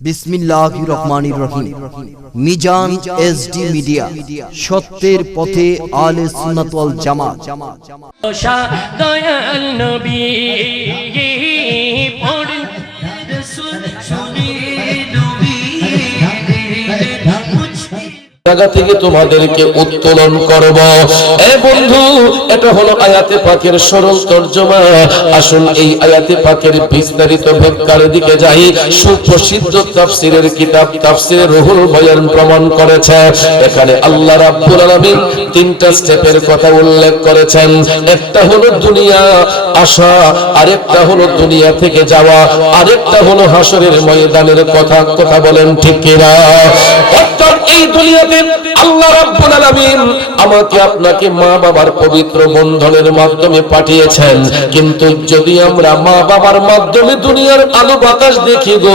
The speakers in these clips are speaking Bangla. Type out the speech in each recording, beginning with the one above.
বিসমিল্লাহির রহমানির রহিম। মিজান এসডি মিডিয়া, সত্যের পথে আলে সুন্নাত ওয়াল জামাত। দয়াল নবী জায়গা থেকে তোমাদেরকে উত্তোলন করব। এ বন্ধু, এটা হলো আয়াতে পাকের সরল তরজমা। আসুন এই আয়াতে পাকের বিস্তারিত ব্যাখ্যার দিকে যাই। সুপ্রসিদ্ধ তাফসীরের কিতাব তাফসীরে রুহুল বয়ান প্রমাণ করেছে, এখানে আল্লাহ রাব্বুল আলামিন তিনটা স্টেপের কথা উল্লেখ করেছেন। একটা হলো দুনিয়া আসা, আরেকটা হলো দুনিয়া থেকে যাওয়া, আরেকটা হলো হাসরের ময়দানের কথা। কথা বলেন ঠিক কিনা? অর্থাৎ এই দুনিয়াতে আল্লাহ রাব্বুল আলামিন আমাকে আপনাকে মা বাবার পবিত্র বন্ধনের মাধ্যমে পাঠিয়েছেন, কিন্তু যদি আমরা মা বাবার মাধ্যমে দুনিয়ার আলো বাতাস দেখি গো,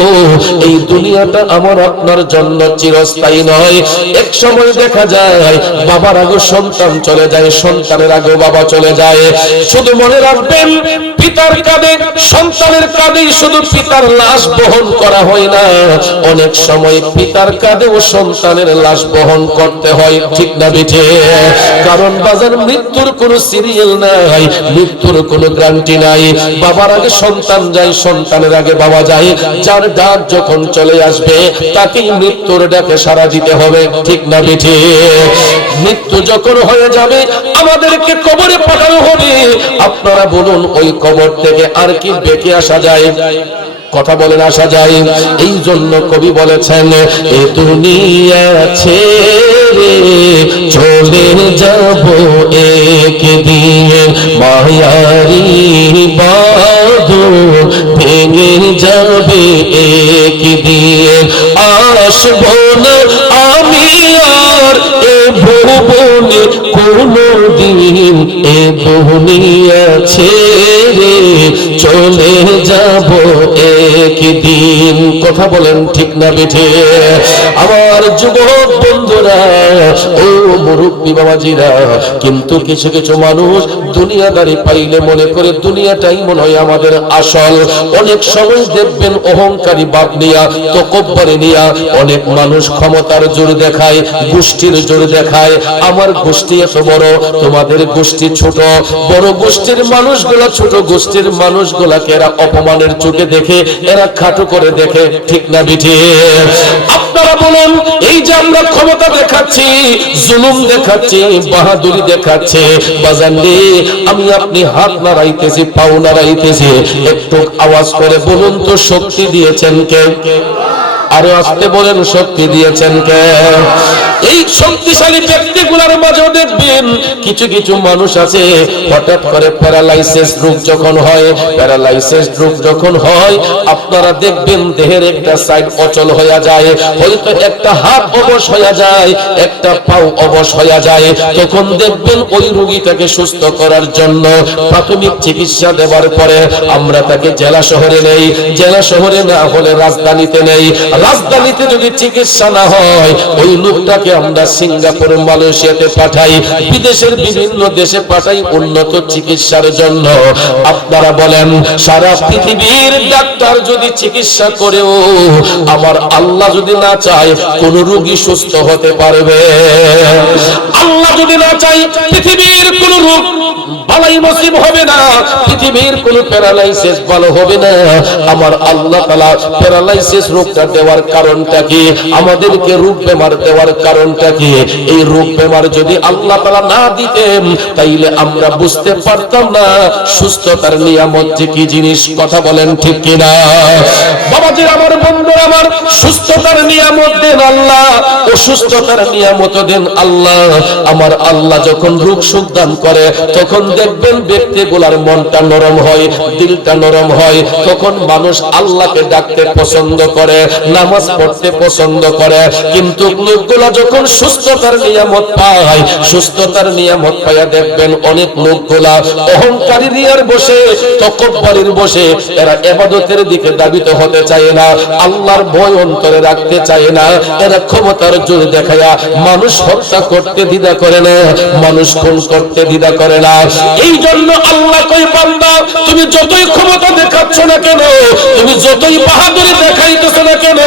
এই দুনিয়াটা আমার আপনার জন্য চিরস্থায়ী নয়। এক সময় দেখা যায় বাবার আগে সন্তান চলে যায়, সন্তানের আগে বাবা চলে যায়। শুধু মনে রাখবেন, পিতার কাঁধে সন্তানের কাঁধেই শুধু পিতার লাশ বহন করা হয় না, অনেক সময় পিতার কাঁধেও সন্তানের লাশ বহন করতে হয়। ঠিক না বেঠে? কারণ বাজার মৃত্যুর কোনো সিরিয়াল নাই, মৃত্যুর কোনো গ্যারান্টি নাই। বাবার আগে সন্তান যায়, সন্তানের আগে বাবা যায়। যার ডাক যখন চলে আসবে তাকেই মৃত্যুর ডাকে সাড়া দিতে হবে। ঠিক না বেঠে? মৃত্যু যখন হয়ে যাবে আমাদেরকে কবরে পাঠানো হবে। আপনারা বলুন, ওই কবর থেকে আর কি বেঁকে আসা যায়? কথা বলেন, আসা যায়? এই জন্য কবি বলেছেন, এ দুনিয়া ছেড়ে চলে যাব একদিন, মায়ারি বাঁধন ভেঙে যাবে একদিন, আসব না আমি আর এ ভুবনে কোনদিন, এ দুনিয়া ছেড়ে চলে যাব একদিন। কথা বলেন ঠিক না বেঠে? আমার যুবক বন্ধুরা, ও মুরব্বী বাবাজিরা, কিন্তু কিছু কিছু মানুষ দুনিয়াদারি পাইলে মনে করে দুনিয়াটাই মনে হয় আমাদের আসল। অনেক সময় দেখবেন অহংকারী ভাব নিয়া, তকব্বরি নিয়া অনেক মানুষ ক্ষমতার জোর দেখায়, গোষ্ঠীর জোর দেখায়। আমার গোষ্ঠী এত বড়, তোমাদের গোষ্ঠী ছোট। বড় গোষ্ঠীর মানুষগুলা ছোট গোষ্ঠীর মানুষগুলাকে এরা অপমানের চোখে দেখে, এরা খাটো করে দেখে। ঠিক না বিঠি? আপনারা বলুন, এই যে আমরা ক্ষমতা দেখাচ্ছি, জুলুম দেখাচ্ছি, বাহাদুরি দেখাচ্ছি, বাজান রে, আমি আপনি হাত নাড়াইতেছি, পাও নাড়াইতেছি, একটু আওয়াজ করে বলুন তো, শক্তি দিয়েছেন কে? আরো আসতে বলেন, শক্তি দিয়েছেন কে? এই শক্তিশালী ব্যক্তিগুলোর মাঝেও দেখবেন কিছু কিছু মানুষ আছে, হঠাৎ করে প্যারালাইসিস রোগ যখন হয়, প্যারালাইসিস রোগ যখন হয়, আপনারা দেখবেন দেহের একটা সাইড অচল হয়ে যায়, হয়তো একটা হাত অবশ হয়ে যায়, একটা পাও অবশ হয়ে যায়। তখন দেখবেন ওই রোগীটাকে সুস্থ করার জন্য প্রাথমিক চিকিৎসা দেওয়ার পরে আমরা তাকে জেলা শহরে নেই, জেলা শহরে না হলে রাজধানীতে নেই, রাজধানীতে যদি চিকিৎসা না হয় ওই লোকটাকে আমরা সিঙ্গাপুর, মালয়েশিয়াতে পাঠাই, বিদেশের বিভিন্ন দেশে পাঠাই উন্নত চিকিৎসার জন্য। আপনারা বলেন, সারা পৃথিবীর ডাক্তার যদি চিকিৎসা করেও আমার আল্লাহ যদি না চায় কোন রোগী সুস্থ হতে পারবে? আল্লাহ যদি না চায় পৃথিবীর কোন রোগ বালাই নসিব হবে না, পৃথিবীর কোন প্যারালাইসিস ভালো হবে না। আমার আল্লাহ তাআলা প্যারালাইসিস রোগটা দেওয়ার কারণটা কি? আমাদেরকে রোগ বেমার দেওয়ার কারণটা কি? এই রোগ বেমার যদি আল্লাহ তাআলা না দিতেন তাইলে আমরা বুঝতে পারতাম না সুস্থতার নিয়ামত যে কি জিনিস। কথা বলেন ঠিক কিনা? বাবাজি আমার, বন্ধুরা আমার, সুস্থতার নিয়ামত দেন আল্লাহ, অসুস্থতার নিয়ামত দেন আল্লাহ। আমার আল্লাহ যখন রোগ সুখ দান করে তখন দেখবেন ব্যক্তিগুলার মনটা নরম হয়, দিলটা নরম হয়, তখন মানুষ আল্লাহকে ডাকতে পছন্দ করে, নামাজ পড়তে পছন্দ করে। কিন্তু লোকগুলা যখন সুস্থতার নিয়ামত পায়, সুস্থতার নিয়ামত পাইয়া দেখবেন অনেক লোকগুলা অহংকারী নিয়ার বসে, তকব্বরির বসে, এরা ইবাদতের দিকে দাবিত হতে চায় না, আল্লাহর ভয় অন্তরে রাখতে চায় না। এরা ক্ষমতার জোর দেখায়া মানুষ হত্যা করতে দ্বিধা করে না, মানুষ খুন করতে দ্বিধা করে না। এই জন্য আল্লাহ কই, বান্দা তুমি যতই ক্ষমতা দেখাচ্ছ না কেন, তুমি যতই বাহাদুরি দেখাইতেছ না কেন,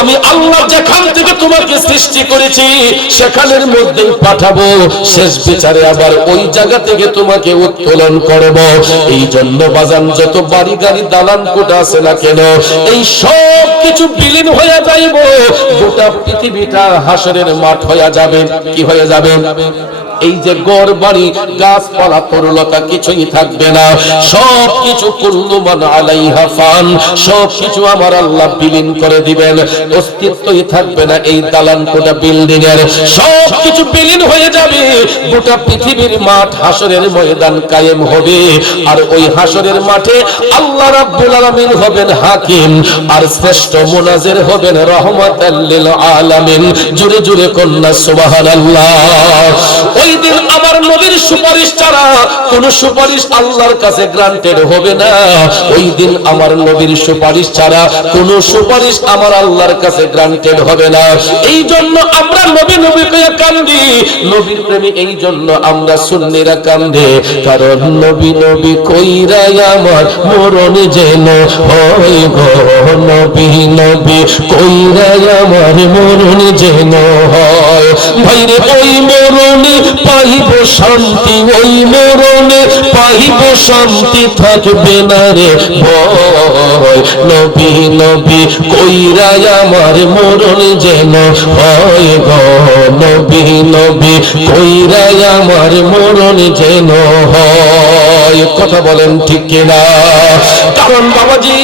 আমি আল্লাহ যেখান থেকে তোমাকে সৃষ্টি করেছি সেখানের মধ্যেই পাঠাবো, শেষ বিচারে আবার ওই জায়গা থেকে তোমাকে উত্তোলন করব। এই জন্য বাজান যত বাড়ি গাড়ি দালান কোঠা আছে না কেন, এই সব কিছু বিলীন হয়ে যাইব, গোটা পৃথিবীটা হাসরের মাঠ হয়ে যাবে। কি হয়ে যাবে? এই যে ঘর বাড়ি গাছপালা তরুলতা কিছুই থাকবে না, সব কিছু কুল্লু মান আলাইহা ফান, সব কিছু আমার আল্লাহ বিলীন করে দিবেন, অস্তিত্বই থাকবে না এই দালান কোঠা বিল্ডিং এর, সব কিছু বিলীন হয়ে যাবে, গোটা পৃথিবীর মাঠ হাসরের ময়দান কায়েম হবে। আর ওই হাসরের মাঠে আল্লাহ রাব্বুল আলামিন হবেন হাকিম, আর শ্রেষ্ঠ মুনাজির হবেন রাহমাতাল লিল আলামিন। জোরে জোরে কন্যা সুবহানাল্লাহ। ওই দিন আমার নবীর সুপারিশ ছাড়া কোন সুপারিশ আল্লাহর কাছে গ্রান্টেড হবে না। ওই দিন আমার নবীর সুপারিশ ছাড়া কোন সুপারিশ আমার আল্লাহর কাছে গ্রান্টেড হবে না। এই জন্য আমরা নবী নবী কইয়া কান্দি, নবীর প্রেমী এই জন্য আমরা সুন্নিরা কান্দে, কারণ নবী নবী কইরা আমার মরণ যেন হয় গো, নবী নবী কইরা আমার মরণ যেন হয়। ভাইরে ওই মরণে পাইব শান্তি, ওই মরণে পাইব শান্তি, থাকবে না রে ভয়। নবী নবী কইরা আমার মরণ যেন হয় গো, নবী নবী কইরা আমার মরণ যেন হয়। কথা বলেন ঠিক কিনা? কারণ বাবাজি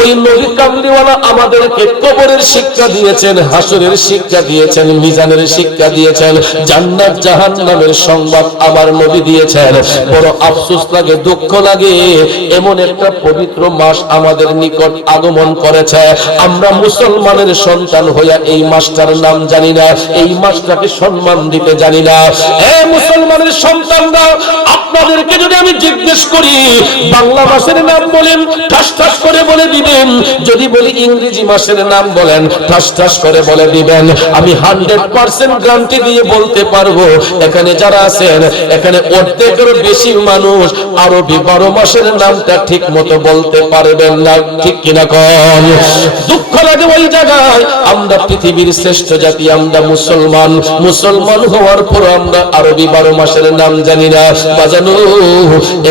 ওই নবী কামলিওয়ালা আমাদেরকে কবরের শিক্ষা দিয়েছেন, হাসরের শিক্ষা দিয়েছেন, মিজানের শিক্ষা দিয়েছেন, জান্নাত জাহান্নামের সংবাদ আমার নবী দিয়েছেন। বড় আফসোস লাগে, দুঃখ লাগে, এমন একটা পবিত্র মাস আমাদের নিকট আগমন করেছে, আমরা মুসলমানের সন্তান হইয়া এই মাসটার নাম জানি না, এই মাসটাকে সম্মান দিতে জানি না। এ মুসলমানের সন্তানরা, আপনাদেরকে যদি আমি জিজ্ঞেস করি বাংলা মাসের নাম বলেন, ঠাস ঠাস করে বলে দিবেন, যদি বলি ইংরেজি মাসের নাম বলেন, ঠাস ঠাস করে বলে দিবেন। আমি 100% গ্যারান্টি দিয়ে বলতে পারবো এখানে যারা আছেন, এখানে অর্ধেকেরও বেশি মানুষ আরবি 12 মাসের নামটা ঠিক মতো বলতে পারবেন না। ঠিক কিনা কন? দুঃখ লাগে ওই জায়গায়, আমরা পৃথিবীর শ্রেষ্ঠ জাতি, আমরা মুসলমান, মুসলমান হওয়ার পর আমরা আরবি 12 মাসের নাম জানি না। বাজানো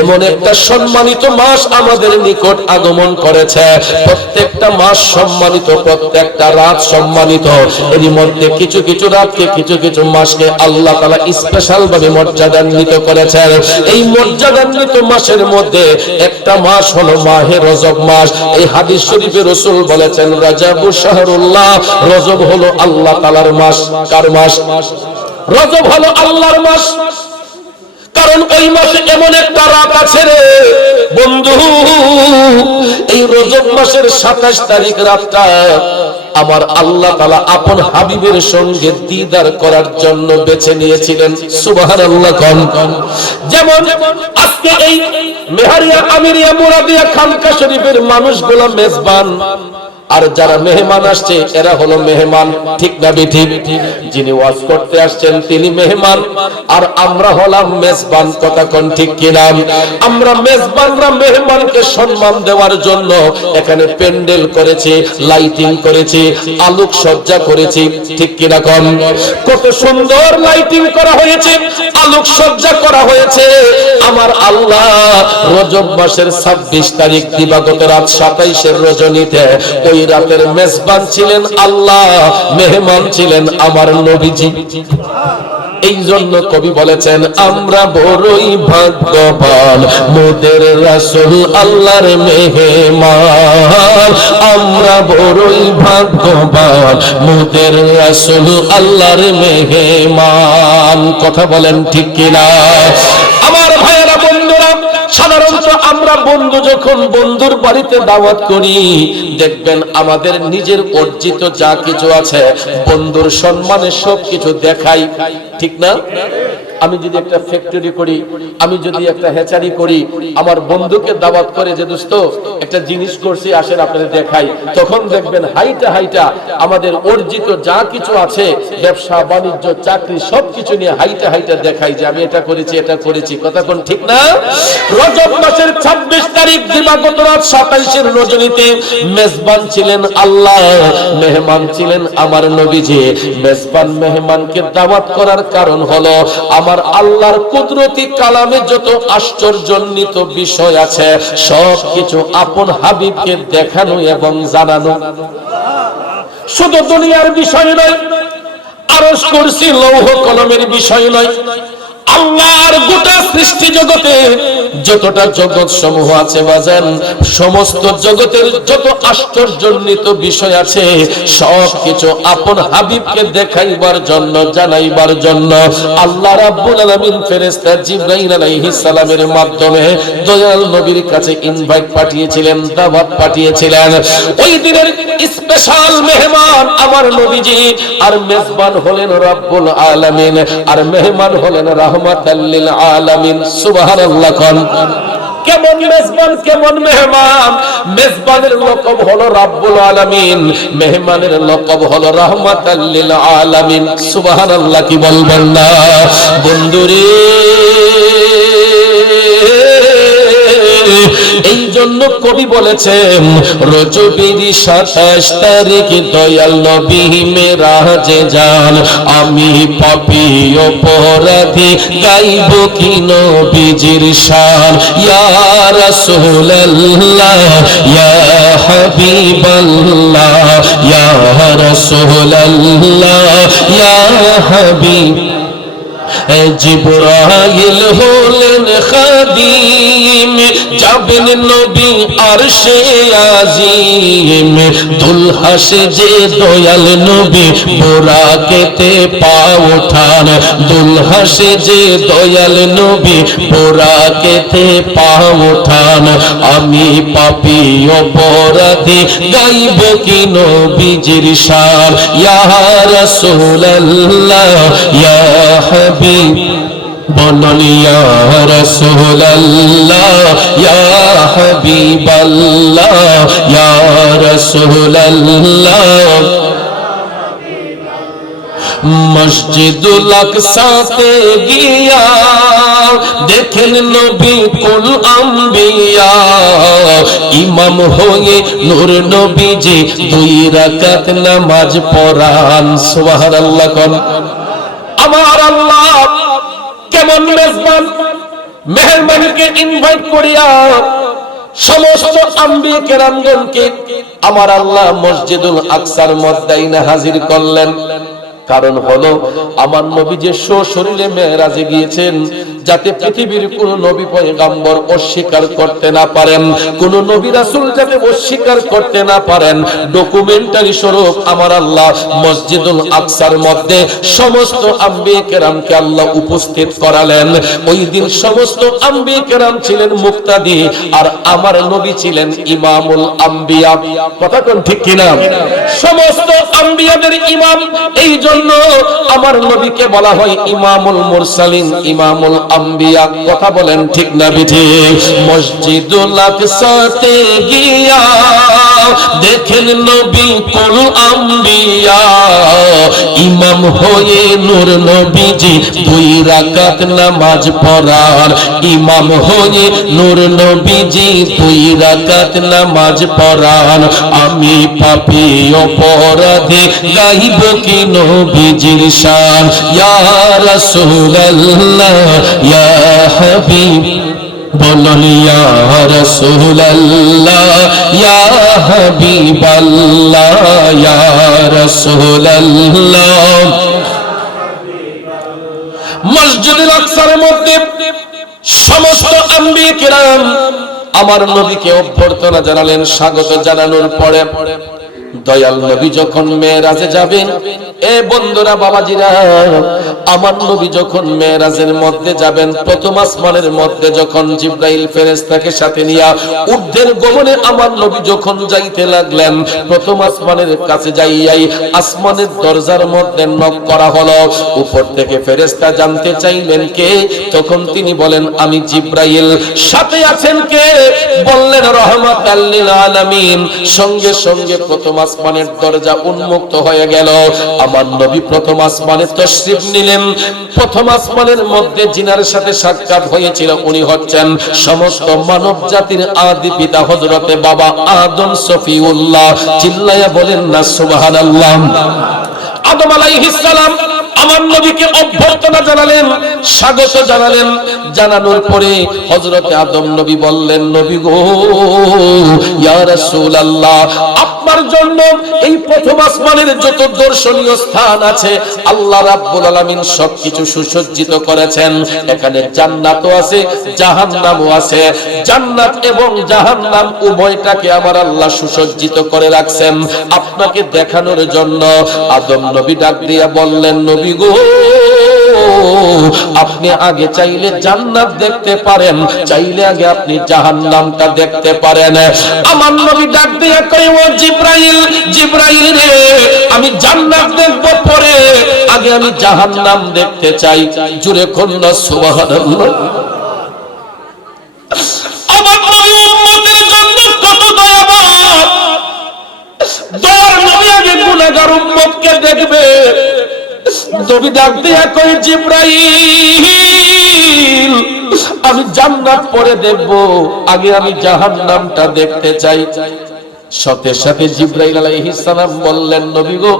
এমন একটা সম্মানিত মাস আমাদের নিকট আগমন করেছে, প্রত্যেকটা মাস সম্মানিত, প্রত্যেকটা রাত সম্মানিত। এরই মধ্যে কিছু কিছু রাতকে, কিছু কিছু মাসকে আল্লাহ তাআলা স্পেশাল ভাবে মর্যাদান্বিত করেছেন। এই মর্যাদান্বিত মাসের মধ্যে একটা মাস হলো মাহে রজব মাস। এই হাদিস শরীফে রাসূল বলেছেন রাজাবু শাহরুল্লাহ, রজব হলো আল্লাহ তাআলার মাস। কার মাস? রজব হলো আল্লাহর মাস। কারণ ওই মাসে এমন একটা রাত আছে রে বন্ধু, এই রজব মাসের 27 তারিখ রাতটা আমার আল্লাহ তাআলা আপন হাবিবের সঙ্গে দিদার করার জন্য বেছে নিয়েছিলেন। সুবহানাল্লাহ। যেমন আজকে এই মেহারিয়া আমিরিয়া মুরাদিয়া খানকা শরীফের মানুষগুলো মেজবান, আর যারা মেহমান আসছে এরা হলো মেহমান। ঠিক না বেঠিক? যিনি ওয়াজ করতে আসছেন তিনি মেহমান, আর আমরা হলাম মেজবান। কথা কোন ঠিক কিনা? আমরা মেজবানরা মেহমানকে সম্মান দেওয়ার জন্য এখানে প্যান্ডেল করেছি, লাইটিং করেছি, আলোক সজ্জা করেছি। ঠিক কিনা কম? কত সুন্দর লাইটিং করা হয়েছে, আলোক সজ্জা করা হয়েছে। আমার আল্লাহ রজব মাসের 26 তারিখ দিবাগত রাত 27 রজনীতে ওই রাতের মেজবান ছিলেন আল্লাহ, মেহমান ছিলেন আমার নবীজি। এই জন্য কবি বলেছেন আমরা বড়ই ভাগ্যবান, মোদের রাসূল আল্লাহর মেহমান। আমরা বড়ই ভাগ্যবান, মোদের রাসূল আল্লাহর মেহমান। কথা বলেন ঠিক কিনা? আমার ভাইয়েরা, বন্ধুরা, সাধারণত আমরা বন্ধু যখন বন্ধুর বাড়িতে দাওয়াত করি, দেখবেন আমাদের নিজের অর্জিত যা কিছু আছে বন্ধুর সম্মানে সবকিছু দেখাই। ঠিক না? আমি যদি একটা ফ্যাক্টরি করি, আমি যদি একটা হ্যাচারি করি, আমার বন্ধুকে দাওয়াত করে যে দোস্ত একটা জিনিস করছি আসেন আপনাদের দেখাই, তখন দেখবেন হাইটা হাইটা আমাদের অর্জিত যা কিছু আছে ব্যবসা বাণিজ্য চাকরি সবকিছু নিয়ে হাইটা হাইটা দেখাই যে আমি এটা করেছি এটা করেছি। কথা কোন ঠিক না? রজব মাসের 26 তারিখ দিবাগত রাত 27 রজনীতে মেজবান ছিলেন আল্লাহ, মেহমান ছিলেন আমার নবীজি। মেজবান মেহমানকে দাওয়াত করার কারণ হলো আমার আল্লাহর কুদরতি কালামে যত আশ্চর্যজনিত বিষয় আছে সবকিছু আপন হাবিবকে দেখানো এবং জানানো। শুধু দুনিয়ার বিষয় নয়, আরশ কুরসি লৌহ কলমের বিষয় নয়, আল্লাহর গোটা সৃষ্টি জগতে যতটা জগৎ সমূহ আছে বাজান, সমস্ত জগতের যত আশ্চর্যজনিত বিষয় আছে সবকিছু আপন হাবিবকে দেখাইবার জন্য জানাইবার জন্য আল্লাহ রাব্বুল আলামিন ফেরেশতা জিবরাইল আলাইহিস সালামের মাধ্যমে দয়াল নবীর কাছে ইনভাইট পাঠিয়েছিলেন, দাওয়াত পাঠিয়েছিলেন। ওই দিনের স্পেশাল মেহমান আমার নবীজি, আর মেজবান হলেন রব্বুল আলামিন, আর মেহমান হলেন রাহমাতাল লিল আলামিন। সুবহানাল্লাহ। কেমন মেজবান কেমন মেহমান? মেজবানের লকব হলো রাব্বুল আলামিন, মেহমানের লকব হলো রাহমাতাল লিল আলামিন। সুবহানাল্লাহ কি বলবেন না বন্ধুরে? এই জন্য কবি বলেছেন রজবের 27 তারিখ দয়াল নবী মেরাজে যান, আমি পাপী অপরাধী গাইব কি নবীজির শান। ইয়া রাসূলুল্লাহ ইয়া হাবিবাল্লাহ ইয়া রাসূলুল্লাহ ইয়া হাবিব। জিবরাইল হলেন খাদিম, যাবেন নবী আরশে আজিম, দুলহা সেজে দয়াল নবী বোরাকেতে পা ওঠান, দুলহা সেজে দয়াল নবী বোরাকেতে পা ওঠান। আমি পাপী অপরাধী গাইব কি নবীজির শান। ইয়া রাসূলুল্লাহ ইয়া হাবিব, বলুন ইয়া রাসূলুল্লাহ ইয়া হাবিবাল্লাহ ইয়া রাসূলুল্লাহ। মসজিদুল আকসাতে গিয়া দেখেন নবী কুল আম্বিয়া, ইমাম হয়ে নূর নবীজি 2 রাকাত নামাজ পড়ান। সুবহানাল্লাহ। কোন আমার আল্লাহ কেমন মেজবান, মেহমানকে ইনভাইট করিয়া সমস্ত আম্বিয়া কেরামগণকে আমার আল্লাহ মসজিদুল আকসার মধ্যে হাজির করলেন। কারণ হলো আমার নবী যে শরীরে মেরাজে গিয়েছেন, যাতে পৃথিবীর কোন নবী পয়গম্বর অস্বীকার করতে না পারেন, কোন নবী রাসূল যাতে অস্বীকার করতে না পারেন, ডকুমেন্টারি স্বরূপ আমার আল্লাহ মসজিদুল আকসার মধ্যে সমস্ত আম্বিয়া কেরামকে আল্লাহ উপস্থিত করালেন। ওই দিন সমস্ত আম্বিয়া কেরাম ছিলেন মুক্তাদি, আর আমার নবী ছিলেন ইমামুল আম্বিয়া। কথা কোন ঠিক কিনা? সমস্ত আম্বিয়াদের ইমাম, এই জন্য আমার নবীকে বলা হয় ইমামুল মুরসালিন, ইমামুল আম্বিয়া। কথা বলেন ঠিক না ঠিক? মসজিদুল আকসাতে গিয়া দেখেন নবী কুল আম্বিয়া, ইমাম হয়ে নূর নবীজি 2 রাকাত নামাজ পড়ান, ইমাম হয়ে নূর নবীজি 2 রাকাত নামাজ পড়ান। আমি পাপী অপরাধী গাইব কি নবীজির শান। ইয়া রাসূলুল্লাহ ইয়া হাবিব, বলুন ইয়া রাসূলুল্লাহ ইয়া হাবিবাল্লাহ ইয়া রাসূলুল্লাহ। মসজিদুল আকসার মধ্যে সমস্ত আম্বিয়া কিরাম আমার নবীকে অভ্যর্থনা জানালেন। স্বাগত জানানোর পরে দয়াল নবী যখন মেরাজে যাবেন, এ বন্ধুরা বাবাজিরা, আমার নবী যখন মেরাজের মধ্যে যাবেন, প্রথম আসমানের মধ্যে যখন জিবরাইল ফেরেশতাকে সাথে নিয়ে ঊর্ধ্বের গগনে আমার নবী যখন যাইতে লাগলেন, প্রথম আসমানের কাছে যাইয়াই আসমানের দরজার মধ্যে নক করা হলো। উপর থেকে ফেরেশতা জানতে চাইলেন কে, তখন তিনি বলেন আমি জিবরাইল। সাথে আছেন কে, বললেন রহমাতাল লিল আলামিন। সঙ্গে সঙ্গে প্রথম আসমানের দরজা উন্মুক্ত হয়ে গেল। আমার নবী প্রথম আসমানে তশরিফ নিলেন। প্রথম আসমানের মধ্যে জিনার সাথে সাক্ষাৎ হয়েছিল, উনি হচ্ছেন সমস্ত মানব জাতির আদি পিতা হযরতে বাবা আদম সফিউল্লাহ। চিল্লায়া বলেন না সুবহানাল্লাহ। আদম আলাইহিস সালাম আমার নবীকে অভ্যর্থনা জানালেন, স্বাগত জানালেন। জানানোর পরে হযরতে আদম নবী বললেন, নবী গো, ইয়া রাসূলুল্লাহ, আপনার জন্য এই প্রথম আসমানের যত দর্শনীয় স্থান আছে আল্লাহ রাব্বুল আলামিন সবকিছু সুসজ্জিত করেছেন। এখানে জান্নাতও আছে, জাহান্নামও আছে। জান্নাত এবং জাহান্নাম উভয়টাকে আমার আল্লাহ সুসজ্জিত করে রাখছেন আপনাকে দেখানোর জন্য। আদম নবী ডাক দিয়া বললেন, নবী গো, আপনি আগে চাইলে জান্নাত দেখতে পারেন, চাইলে আগে আপনি জাহান্নামটা দেখতে পারেন। আমার নবী ডাক দিয়ে কই, ও জিবরাইল, জিবরাইল রে, আমি জান্নাত দেখব পরে, আগে আমি জাহান্নাম দেখতে চাই। জুরে কন্যা সুবহানাল্লাহ। আমার নবী উম্মতের জন্য কত দয়াবান। দয়ার নবী আগে গুনাহগার উম্মতকে দেখবে। নবী ডাক দিয়া কই, জিবরাইল, আমি জান্নাত পরে দেখব, আগে আমি জাহান্নামটা দেখতে চাই। সাথে সাথে জিবরাইল আলাইহিস সালাম বললেন, নবী গো,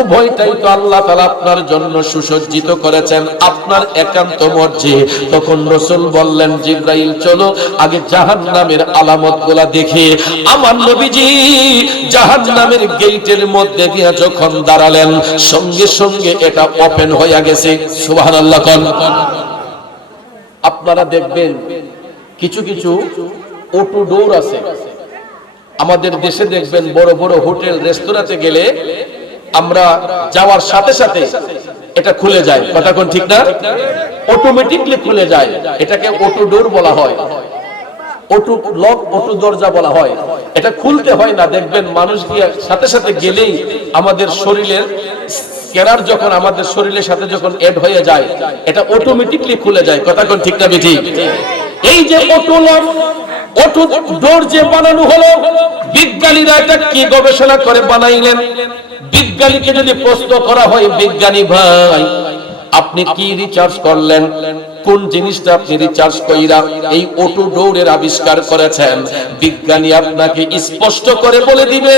উভয়টাই তো আল্লাহ তাআলা আপনার জন্য সুসজ্জিত করেছেন, আপনার একান্ত মর্জি। তখন রাসূল বললেন, জিবরাইল চলো আগে জাহান্নামের আলামতগুলো দেখি। আমার নবীজি জাহান্নামের গেটের মধ্যে গিয়ে যখন দাঁড়ালেন, সঙ্গে সঙ্গে এটা ওপেন হয়ে গেছে। সুবহানাল্লাহ। আপনারা দেখবেন কিছু কিছু অটো ডোর আছে আমাদের দেশে, দেখবেন বড় বড় হোটেল রেস্তোরাঁতে গেলে আমরা যাওয়ার সাথে সাথে এটা খুলে যায়। কথা কোন ঠিক না? অটোমেটিকলি খুলে যায়। এটাকে অটো ডোর বলা হয়, অটো লক, অটো দরজা বলা হয়। এটা খুলতে হয় না, দেখবেন মানুষ গিয়ে সাথে সাথে গেলেই আমাদের শরীরের স্ক্যানার যখন আমাদের শরীরের সাথে যখন এড হয়ে যায়, এটা অটোমেটিকলি খুলে যায়। কথা কোন ঠিক না বেঠিক? এই যে অটো লক, অটো ডোর যে বানানো হলো, বিজ্ঞানীরা এটা কি গবেষণা করে বানাইলেন? বিজ্ঞানীকে যদি প্রশ্ন করা হয়, বিজ্ঞানী ভাই আপনি কি রিসার্চ করলেন, কোন জিনিসটা আপনি রিসার্চ কইরা এই অটো ডোরের আবিষ্কার করেছেন? বিজ্ঞানী আপনাকে স্পষ্ট করে বলে দিবে,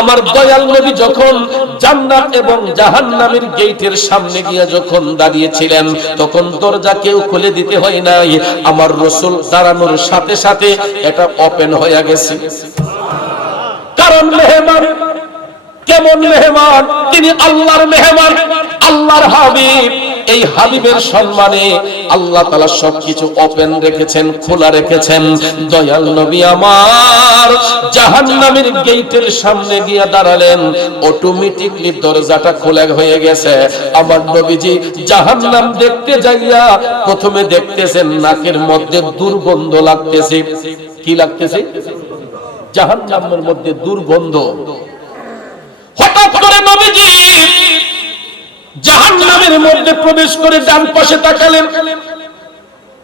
আমার দয়াল নবী যখন জান্নাত এবং জাহান্নামের গেটের সামনে গিয়ে যখন দাঁড়িয়েছিলেন, তখন দরজা কেউ খুলে দিতে হয় নাই, আমার রাসূল দাঁড়ানোর সাথে সাথে এটা ওপেন হয়ে গেছে। কারণ মেহমান, কেমন মেহমান? তিনি আল্লাহর মেহমান, আল্লাহর হাবিব। এই হাবিবের সম্মানে আল্লাহ তাআলা সবকিছু ওপেন রেখেছেন, খোলা রেখেছেন। দয়াল নবী আমার জাহান্নামের গেটের সামনে গিয়ে দাঁড়ালেন, অটোমেটিকলি দরজাটা খোলা হয়ে গেছে। আমার নবীজি জাহান্নাম দেখতে যাইয়া প্রথমে দেখতেছেন নাকের মধ্যে দুর্গন্ধ লাগতেছে। কি লাগতেছে? জাহান্নামের মধ্যে দুর্গন্ধ। হঠাৎ করে নবীজি জাহান্নামের মধ্যে প্রবেশ করে ডান পাশে তাকালেন।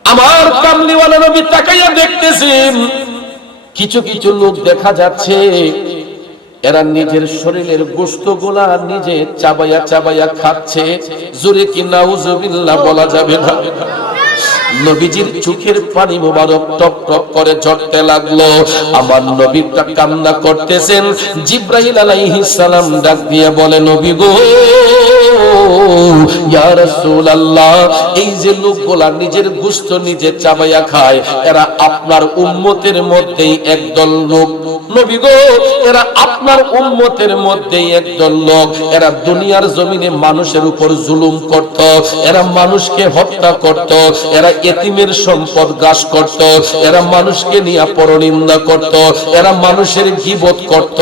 আমার কামলিওয়ালা নবী তাকাইয়া দেখতেছেন কিছু কিছু লোক দেখা যাচ্ছে, এরা নিজের শরীরের গোশতগুলা নিজে চাবাইয়া চাবাইয়া খাচ্ছে। জোরে কি নাউজুবিল্লাহ বলা যাবে না? নবীজির চোখের পানি মোবারক টপ টপ করে ঝরতে লাগলো। আমার নবীটা কান্না করতেছেন। জিবরাইল আলাইহিস সালাম ডাক দিয়ে বলে, নবী গো, ইয়া রাসূলুল্লাহ, এই যে লোকগুলা নিজের গোশত নিজে চাবাইয়া খায়, এরা আপনার উম্মতের মধ্যেই একদল লোক। নবী গো, এরা আপনার উম্মতের মধ্যেই একদল লোক। এরা দুনিয়ার জমিনে মানুষের উপর জুলুম করত, এরা মানুষকে হত্যা করত, এরা এতিমের সম্পদ গ্রাস করত, এরা মানুষকে নিয়ে পরনিন্দা করত, এরা মানুষের গীবত করত।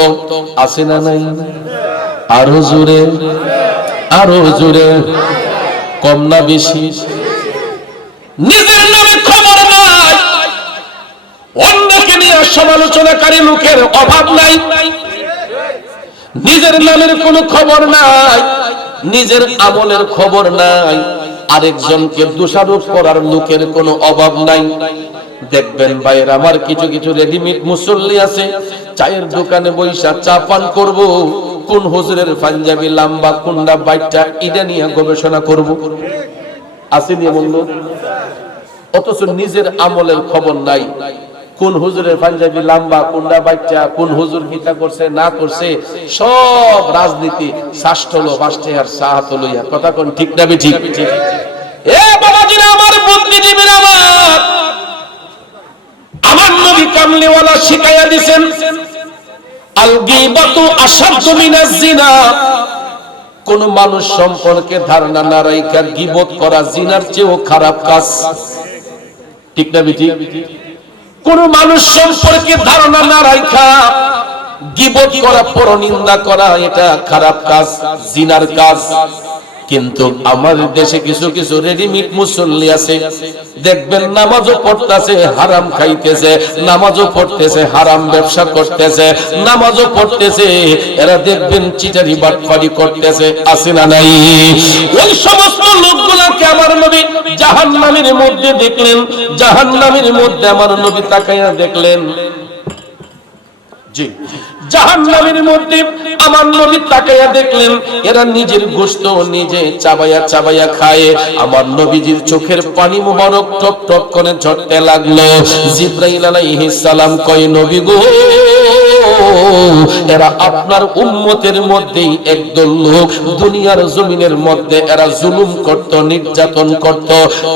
আছে না নাই? আরো জোরে, আরো জোরে। কম না বেশি? নিজের নামে খবর নাই, অন্যকে নিয়ে সমালোচনাকারী লোকের অভাব নাই। নিজের নামের কোনো খবর নাই, নিজের আমলের খবর নাই, আরেকজনকে দোষারোপ করার লোকের কোনো অভাব নাই। দেখবেন ভাইয়ের আমার, কিছু কিছু রেডিমেড মুসল্লি আছে, চায়ের দোকানে বৈশা চা পান করব, কোন হুজুরের পাঞ্জাবি লম্বা কোনটা বাইটা এটা নিয়ে গবেষণা করব, আসেনি বন্ধু? অথচ নিজের আমলের খবর নাই, কোন হুজুরের পাঞ্জাবি লম্বা কোনটা বাইটা, কোন হুজুর গীতা করছে না করছে, সব রাজনীতি শাস্ত্রলো বাস্টেহার সাহাত লইয়া। কথা কোন ঠিক না ঠিক? এ বাবাজিরা আমার, বুদ্ধিজীবীরা আমার নবী কামলিওয়ালা শিখাইয়া দিবেন, আল গীবাতু আশাদ্দু মিনাজ জিনা। কোন মানুষ সম্পর্কে ধারণা না রাখা গীবত করা জিনার চেয়েও খারাপ কাজ। ঠিক না বেটি? কোন মানুষ সম্পর্কে ধারণা না রাখা গীবত করা, পরনিন্দা করা, এটা খারাপ কাজ, জিনার কাজ। কিন্তু আমাদের দেশে কিছু কিছু রেডিমেড মুসল্লি আছে, দেখবেন নামাজও পড়তেছে হারাম খাইতেছে, নামাজও পড়তেছে হারাম ব্যবসা করতেছে, নামাজও পড়তেছে, এরা দেখবেন চিটারি বাটপারি করতেছে, আছে না নাই? ওই সমস্ত লোকগুলোকে আমার নবী জাহান্নামের মধ্যে দেখলেন, জাহান্নামের মধ্যে আমার নবী তাকাইয়া দেখলেন, জি জাহান্নামের মধ্যে আমার নবী তাকাইয়া দেখলেন, এরা নিজের গোশত নিজে চাবাইয়া চাবাইয়া খায়। আমার নবীজির চোখের পানি মোবারক টপ টপ করে ঝরতে লাগলো। জিবরাইল আলাইহিস সালাম কয়, নবী গো, এরা আপনার উম্মতের মধ্যেই একদল লোক, দুনিয়ার জমিনের মধ্যে এরা জুলুম করত, নির্যাতন করত,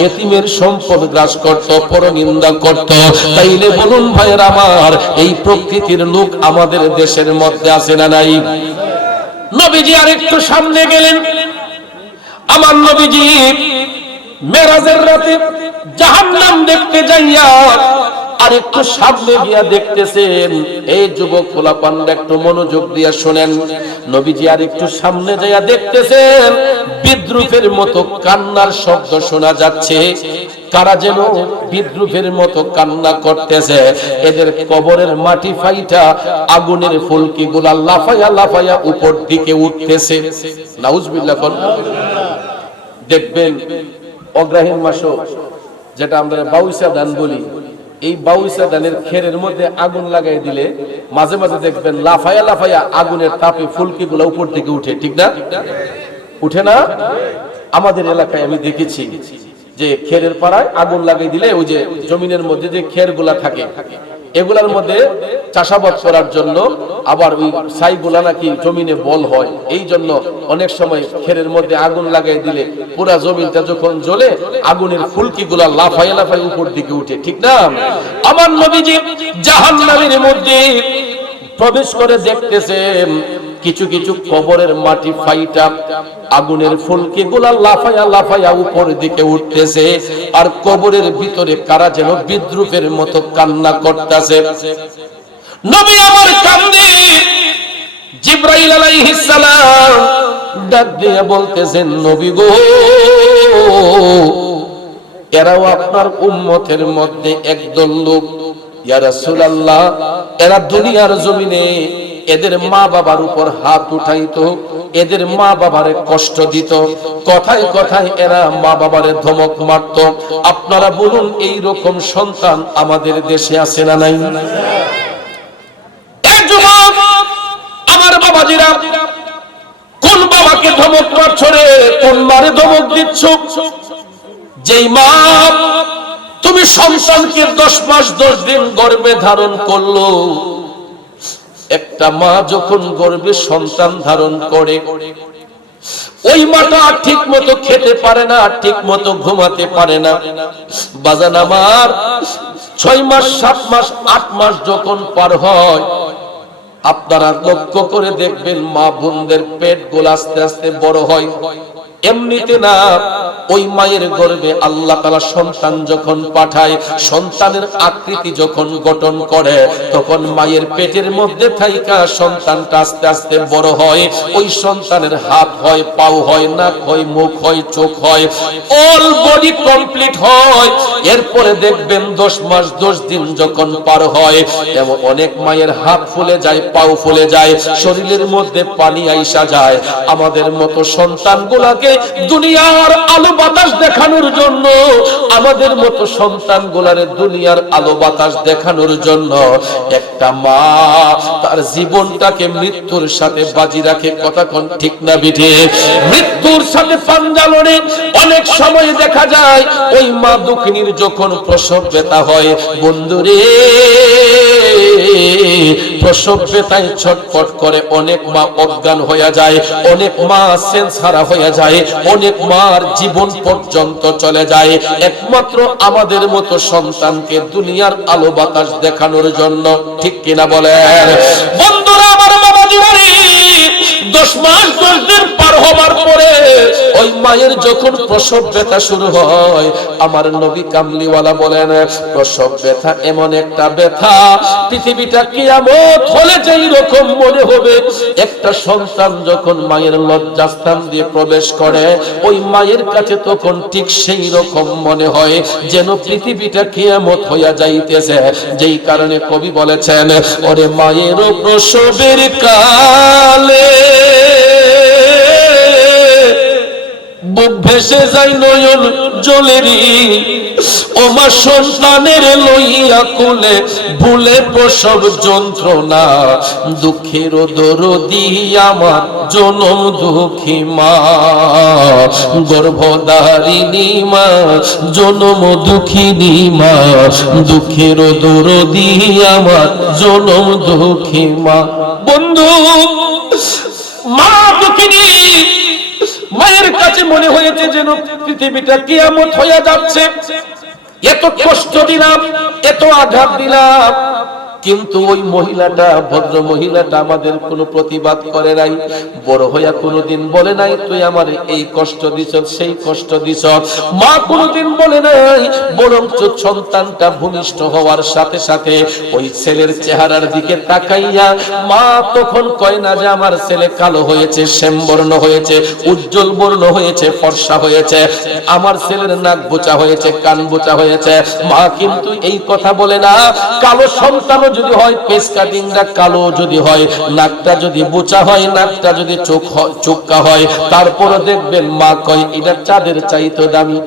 এতিমের সম্পদ গ্রাস করত, পরনিন্দা করত। তাইলে বলুন ভাইয়ের আমার, এই প্রকৃতির লোক আমাদের দেশের মধ্যে আছে না নাই? নবীজি আরেকটু সামনে গেলেন। আমার নবীজি মেরাজের রাতে জাহান্নাম দেখতে যাইয়া আরেকটু সামনে গিয়া দেখতেছেন। এই যুবক পোলাপানরা একটু মনোযোগ দিয়া শুনেন, নবীজি আরেকটু সামনে যাইয়া দেখতেছেন, বিদ্রুপের মতো কান্নার শব্দ শোনা যাচ্ছে। কারা যেন বিদ্রুপের মতো কান্না করতেছে। এদের কবরের মাটি ফাইটা আগুনের ফুলকি গুলা লাফাইয়া লাফাইয়া উপর দিকে উঠতেছে। নাউজুবিল্লাহ। দেখবেন অগ্রাহীন মাস, যেটা আমরা বাউইসা ধান বলি, এই বাউইসা ধানের খেরের মধ্যে আগুন লাগাই দিলে মাঝে মাঝে দেখবেন লাফাইয়া লাফাইয়া আগুনের তাপে ফুলকি গুলা উপর দিকে উঠে। ঠিক না? উঠে না? আমাদের এলাকায় আমি দেখেছি যে খেরের পাড়ায় আগুন লাগাই দিলে ওই যে জমিনের মধ্যে যে খের গুলা থাকে, এগুলার মধ্যে চাষাবাদ করার জন্য আবার ওই ছাইগুলা নাকি জমিনে বল হয়, এই জন্য অনেক সময় খেরের মধ্যে আগুন লাগাই দিলে পুরা জমিনটা যখন জ্বলে আগুনের ফুলকি গুলা লাফাই লাফাই উপর দিকে উঠে। ঠিক না? আমার নবীজি জাহান্নামের মধ্যে প্রবেশ করে দেখতেছেন কিছু কিছু কবরের মাটি ফাইটা আগুনের ফুলকি গুলা লাফাইয়া লাফাইয়া উপর দিকে উঠতেছে, আর কবরের ভিতরে কারা যেন বিদ্রুপের মতো কান্না করতেছে। নবী আমার কান্দে। জিবরাইল আলাইহিস সালাম ডাক দিয়ে বলতেছেন, নবী গো, এরাও আপনার উম্মতের মধ্যে একদল লোক। ইয়া রাসূলুল্লাহ, এরা দুনিয়ার জমিনে এদের মা বাবার উপর হাত উঠাইতো, এদের মা বাবারে কষ্ট দিত, কথায় কথায় এরা মা বাবারে ধমক মারত। আপনারা বলুন, এই রকম সন্তান আমাদের দেশে আছে না নাই? এই যুবক আমার বাবাজিরা, কোন বাবাকে ধমক মারছ রে? কোন মারে ধমক দিচ্ছ? যেই মা তুমি সন্তানকে 10 মাস 10 দিন গর্ভে ধারণ করলো, একটা মা যখন গর্ভে সন্তান ধারণ করে, ওই মাটা ঠিক মতো খেতে পারে না, ঠিক মতো ঘুমাতে পারে না। বাজান আমার, 6 মাস 7 মাস 8 মাস যখন পার হয়, আপনারা লক্ষ্য করে দেখবেন মা বোনদের পেট গুলো আস্তে আস্তে বড় হয়। এমনিতে না, ওই মায়ের গর্ভে আল্লাহ তাআলা সন্তান যখন পাঠায়, সন্তানের আকৃতি যখন গঠন করে, তখন মায়ের পেটের মধ্যে থাইকা সন্তানটা আস্তে আস্তে বড় হয়। ওই সন্তানের হাত হয়, পাও হয়, নাক হয়, মুখ হয়, চোখ হয়, অল বডি কমপ্লিট হয়। এরপরে দেখবেন 10 মাস 10 দিন যখন পার হয়, এবং অনেক মায়ের হাত ফুলে যায়, পাও ফুলে যায়, শরীরের মধ্যে পানি আইসা যায়। আমাদের মতো সন্তানগুলোকে দুনিয়ার আলো বাতাস দেখানোর জন্য, আমাদের মতো সন্তানগুলারে দুনিয়ার আলো বাতাস দেখানোর জন্য একটা মা তার জীবনটাকে মৃত্যুর সাথে বাজি রাখে। কথা কোন ঠিক না বিঠে? মৃত্যুর সাথে পাঞ্জা লড়ে। অনেক সময় দেখা যায় ওই মা দুঃখিনীর যখন প্রসব ব্যথা হয়, বন্ধুরে, প্রসব ব্যথায় ছটফট করে অনেক মা অজ্ঞান হয়ে যায়, অনেক মা সেন্স হারা হয়ে যায়, অনেক মার জীবন পর্যন্ত চলে যায়, একমাত্র আমাদের মতো সন্তানকে দুনিয়ার আলো বাতাস দেখানোর জন্য। ঠিক কিনা বলেন বন্ধুরা? আমার বাবাজিরা, 10 মাস 10 দিন পার হবার পরে ওই মায়ের যখন প্রসব ব্যথা শুরু হয়, আমার নবী কামলিওয়ালা বলেন, প্রসব ব্যথা এমন একটা ব্যথা, পৃথিবীটা কিয়ামত হলে যেই রকম মনে হবে, একটা সন্তান যখন মায়ের লজ্জাস্থান দিয়ে প্রবেশ করে, ওই মায়ের কাছে তখন ঠিক সেই রকম মনে হয় যেন পৃথিবীটা কিয়ামত হইয়া যাইতেছে। যেই কারণে কবি বলেছেন, ওরে মায়ের প্রসবের কালে বুক ভেসে যায় নয়ন জলেরি, ওমা সন্তানের লইয়া কোলে ভুলে প্রসব যন্ত্রণা, দুঃখের দরদি আমার জনম দুঃখী মা, গর্ভধারিণী মা, জনম দুঃখিনী মা, দুঃখের দরদি আমার জনম দুঃখী মা। বন্ধু, মা দুঃখিনী মায়ের কাছে মনে হয়েছে যেন পৃথিবীটা কিয়ামত হয়ে যাচ্ছে। এত কষ্ট দিলাম, এত আঘাত দিলাম, কিন্তু ওই মহিলাটা, ভদ্র মহিলাটা আমাদের কোনো প্রতিবাদ করে নাই, বড় হইয়া কোনোদিন বলে নাই তুই আমার এই কষ্ট দিছ, সেই কষ্ট দিছ। মা কোনোদিন বলে নাই, বরং সন্তানটা ভূমিষ্ঠ হওয়ার সাথে সাথে ওই ছেলের চেহারার দিকে তাকাইয়া মা তখন কয় না যে আমার ছেলে কালো হয়েছে, শ্যামবর্ণ হয়েছে, উজ্জ্বল বর্ণ হয়েছে, ফর্সা হয়েছে, আমার ছেলের নাক বোচা হয়েছে, কান বোচা হয়েছে। মা কিন্তু এই কথা বলে না। কালো সন্তান যদি হয়, পেস কাটিংটা কালো যদি হয়, নাকটা যদি বোচা হয়, নাকটা যদি চোখা হয়, তারপরে দেখবেন মা কয় এটা চাঁদের চাইতো দামি।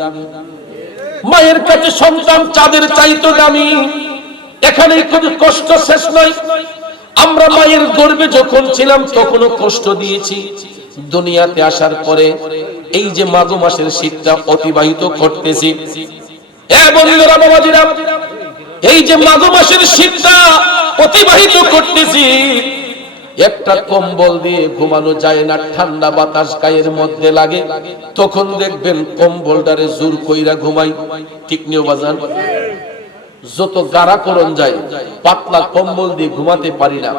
মায়ের কাছে সন্তান চাঁদের চাইতো দামি। এখানে কোনো কষ্ট শেষ নয়। আমরা মায়ের গর্ভে যখন ছিলাম তখনও কষ্ট দিয়েছি। দুনিয়াতে আসার পরে এই যে মাঘ মাসের শীতটা অতিবাহিত করতেছি, বন্ধুরা বাবাজিরা, এই যে মাঘ মাসের শীতটা অতিবাহিত করতেছি, একটা কম্বল দিয়ে ঘুমানো যায় না, ঠান্ডা বাতাস গায়ের মধ্যে লাগে, তখন দেখবেন কম্বলটারে জোর কইরা ঘুমাই। ঠিক নিও বাজান? যত গাড়া করন যায়, পাতলা কম্বল দিয়ে ঘুমাতে পারি না।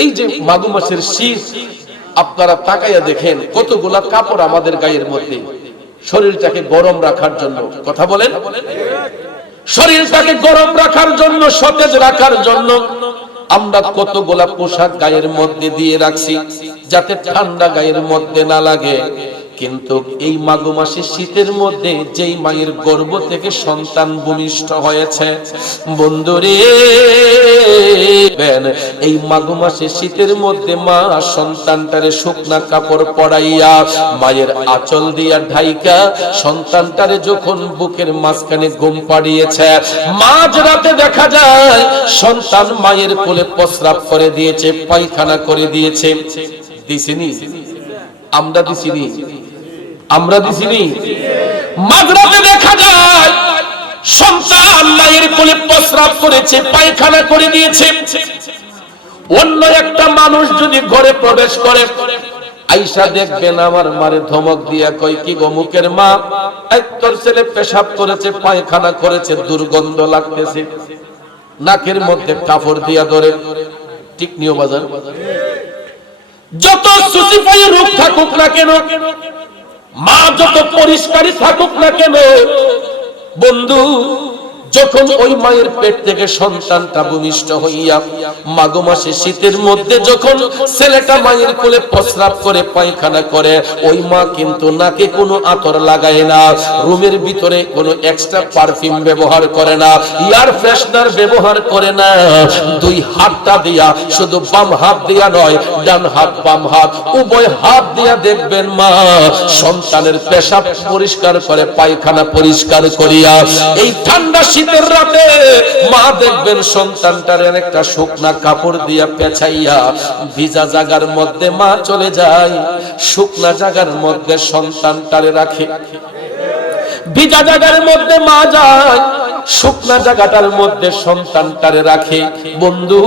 এই যে মাঘ মাসের শীত, আপনারা তাকাইয়া দেখেন কতগুলা কাপড় আমাদের গায়ের মধ্যে, শরীরটাকে গরম রাখার জন্য। কথা বলেন? শরীরটাকে গরম রাখার জন্য, সতেজ রাখার জন্য আমরা কতগুলা পোশাক গায়ের মধ্যে দিয়ে রাখছি যাতে ঠান্ডা গায়ের মধ্যে না লাগে। কিন্তু এই মাঘ মাসের শীতের মধ্যে যেই মায়ের গর্ভ থেকে সন্তান ভূমিষ্ঠ হয়েছে, বন্ধুরে, এই মাঘ মাসের শীতের মধ্যে মা সন্তানটারে শুকনা কাপড় পরাইয়া মায়ের আঁচল দিয়া ঢাইকা সন্তানটারে যখন বুকের মাঝখানে ঘুম পাড়িয়েছে, মাঝ রাতে দেখা যায় সন্তান মায়ের কোলে প্রস্রাব করে দিয়েছে, পায়খানা করে দিয়েছে। দিছিনি? আমরা দিছিনি? আমরা দিছিনি? মাঝরাতে দেখা যায় সন্তান মায়ের কোলে প্রস্রাব করেছে, পায়খানা করে দিয়েছে। অন্য একটা মানুষ যদি ঘরে প্রবেশ করে, আইসা দেখবেন আমার মারে ধমক দিয়া কয়, কি গো মুখের মা, তোর ছেলে পেশাব করেছে, পায়খানা করেছে, দুর্গন্ধ লাগতেছে, নাকের মধ্যে কাপড় দিয়া ধরে। ঠিক নিও বাজার? যত সুসিফাই রূপ থাকুক না কেন, মা যত পরিষ্কারই থাকুক না কেন বন্ধু, যখন ওই মায়ের পেট থেকে সন্তানটা ভূমিষ্ঠ হইয়া মাঘ মাসে শীতের মধ্যে যখন ছেলেটা মায়ের কোলে প্রস্রাব করে পায়খানা করে, ওই মা কিন্তু নাকে কোনো আতর লাগায় না, রুমের ভিতরে কোনো এক্সট্রা পারফিউম ব্যবহার করে না, এয়ার ফ্রেশনার ব্যবহার করে না। দুই হাতটা দিয়া, শুধু বাম হাত দিয়া নয়, ডান হাত বাম হাত উভয় হাত দিয়া দেখবেন মা সন্তানের পেশাব পরিষ্কার করে, পায়খানা পরিষ্কার করিয়া এই ঠান্ডা শীতের রাতে মা দেখবেন সন্তানটার একটা শুকনা কাপড় দিয়া পেঁচাইয়া ভিজা জায়গার মধ্যে মা চলে যায়, শুকনা জায়গার মধ্যে সন্তানটারে রাখে। ভিজা জায়গার মধ্যে মা যায়, শুকনা জায়গাটার মধ্যে সন্তানটারে রাখে। বন্ধু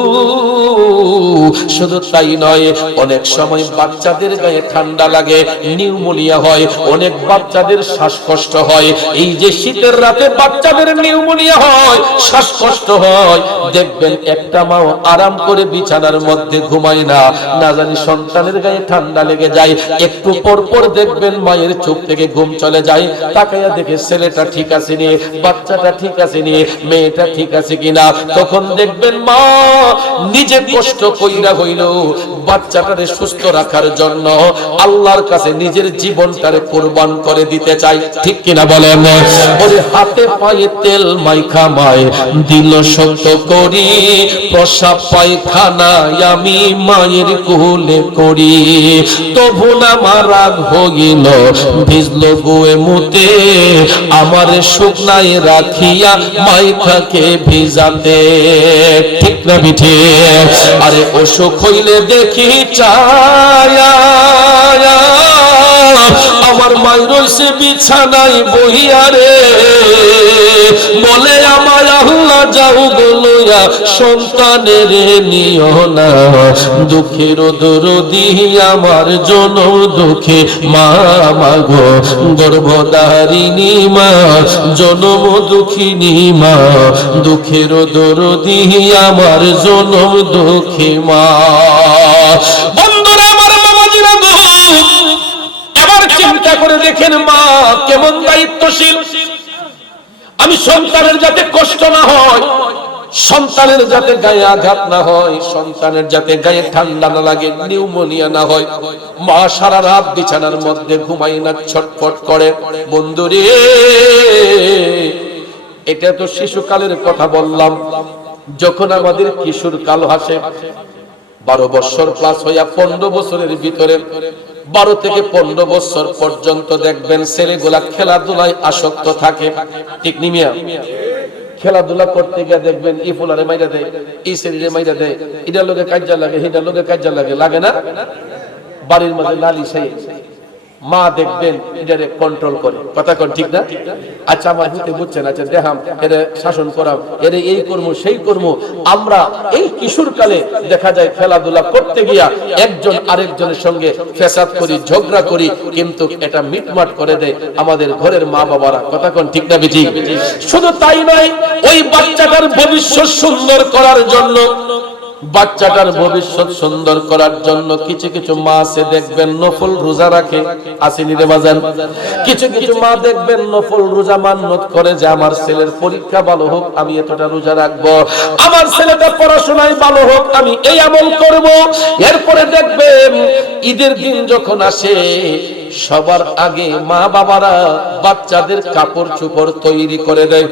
শুধু তাই নয়, অনেক সময় বাচ্চাদের গায়ে ঠান্ডা লাগে, নিউমোনিয়া হয়, অনেক বাচ্চাদের শ্বাসকষ্ট হয়। এই যে শীতের রাতে বাচ্চাদের নিউমোনিয়া হয়, শ্বাসকষ্ট হয়, দেখবেন একটা মাও আরাম করে বিছানার মধ্যে ঘুমায় না, না জানি সন্তানের গায়ে ঠান্ডা লেগে যায়। একটু পর পর দেখবেন মায়ের চোখ থেকে ঘুম চলে যায়, তাকাইয়া দেখে ছেলেটা ঠিক আছে নি, বাচ্চাটা ঠিক আছে নি, মেয়েটা ঠিক আছে কিনা। তখন দেখবেন মা নিজে কষ্ট কইরা হইল বাচ্চাটারে সুস্থ রাখার জন্য আল্লাহর কাছে নিজের জীবনটারে কুরবান করে দিতে চাই, ঠিক কিনা বলেন? ওরে হাতে পায়ে তেল মাইখা মায় দিল শক্ত করি, প্রসাব পায়খানা আমি মায়ের কোলে করি, তবু না মারাগ হইল ভিজলো গুয়ে মুতে, আমার শুকনায় রাখিয়া মাইখাকে ভিজাতে, ঠিক না বিঠে? আরে অসুখ হইলে দেখি চায়া আমার মাই রইছে বিছানায় বহিয়া রে, বলে আমার আল্লাহ যাও বলয়া সন্তানের নিও না, দুঃখের দরদি আমার জনম দুঃখে মা মাগো, গর্ভধারিণী মা জনম দুঃখিনী মা, দুঃখের দরদি আমার জনম দুঃখী মা। বন্ধুরা আমার, বাবাজিরা গো, এবার চিন্তা করে দেখেন মা কেমন দায়িত্বশীল। আমি সন্তানের যাতে কষ্ট না হয়, সন্তানের যাতে গায়ে আঘাত না হয়, সন্তানের যাতে গায়ে ঠান্ডা না লাগে, নিউমোনিয়া না হয়, মা সারা রাত বিছানার মধ্যে ঘুমাই না, ছটফট করে। বন্ধুরে এটা তো শিশুকালের কথা বললাম, যখন আমাদের কিশোর কাল আসে 12 বছর প্লাস হইয়া 15 বছরের ভিতরে 12 থেকে 15 বছর পর্যন্ত দেখবেন ছেলেগুলা খেলাধুলায় আসক্ত থাকে, ঠিক নিমিয়া? খেলাধুলা করতে গিয়ে দেখবেন ই ফুলারে মাইরা দেয়, এই শরীরে মাইরা দেয়, এটার লোকে কাজ্জা লাগে, সেটার লোকে কাজ্জা লাগে, লাগে না? বাড়ির মধ্যে লালি সাই মা দেখবেন এটারে কন্ট্রোল করে, কথা কোন ঠিক না? আচ্ছা আমার হুতে বুঝছেন, আচ্ছা দেখাম এরে শাসন করাম, এরে এই কর্ম সেই কর্ম। আমরা এই কিশোর কালে দেখা যায় খেলাধুলা করতে গিয়া একজন আরেকজনের সঙ্গে ফেসাদ করি, ঝগড়া করি, কিন্তু এটা মিটমাট করে দেয় আমাদের ঘরের মা বাবারা, কথা কোন ঠিক না বেঠিক? শুধু তাই নয়, ওই বাচ্চাটার ভবিষ্যৎ সুন্দর করার জন্য, বাচ্চাটার ভবিষ্যৎ সুন্দর করার জন্য কিছু কিছু মা আছে দেখবেন নফল রোজা রাখে, আসেনি রে বাজান? কিছু কিছু মা দেখবেন নফল রোজা মান্নত করে যে আমার ছেলের পরীক্ষা ভালো হোক আমি এতটা রোজা রাখবো, আমার ছেলেটা পড়াশোনায় ভালো হোক আমি এই আমল করব। এরপরে দেখবেন ঈদের দিন যখন আসে সবার আগে মা বাবারা বাচ্চাদের কাপড় চোপড় তৈরি করে দেয়,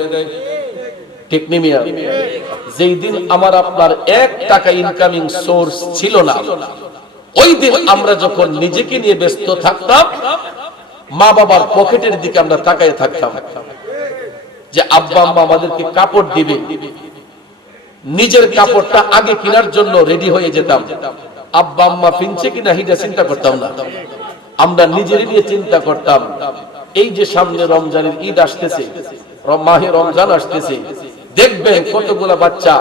ঠিক নিমিয়া? যেই দিন আমার আপনার 1 টাকা ইনকামিং সোর্স ছিল না, ওই দিন আমরা যখন নিজেকে নিয়ে ব্যস্ত থাকতাম, মা বাবার পকেটের দিকে আমরা তাকায় থাকতাম যে আব্বা আম্মা আমাদেরকে কাপড় দিবে, নিজের কাপড়টা আগে কেনার জন্য রেডি হয়ে যেতাম। আব্বা আম্মা কিনছে কিনা সেটা চিন্তা করতাম না, আমরা নিজেরই নিয়ে চিন্তা করতাম। এই যে সামনে রমজানের ঈদ আসতেছে, মাহে রমজান আসতেছে, দেখবেন কতগুলা বাচ্চা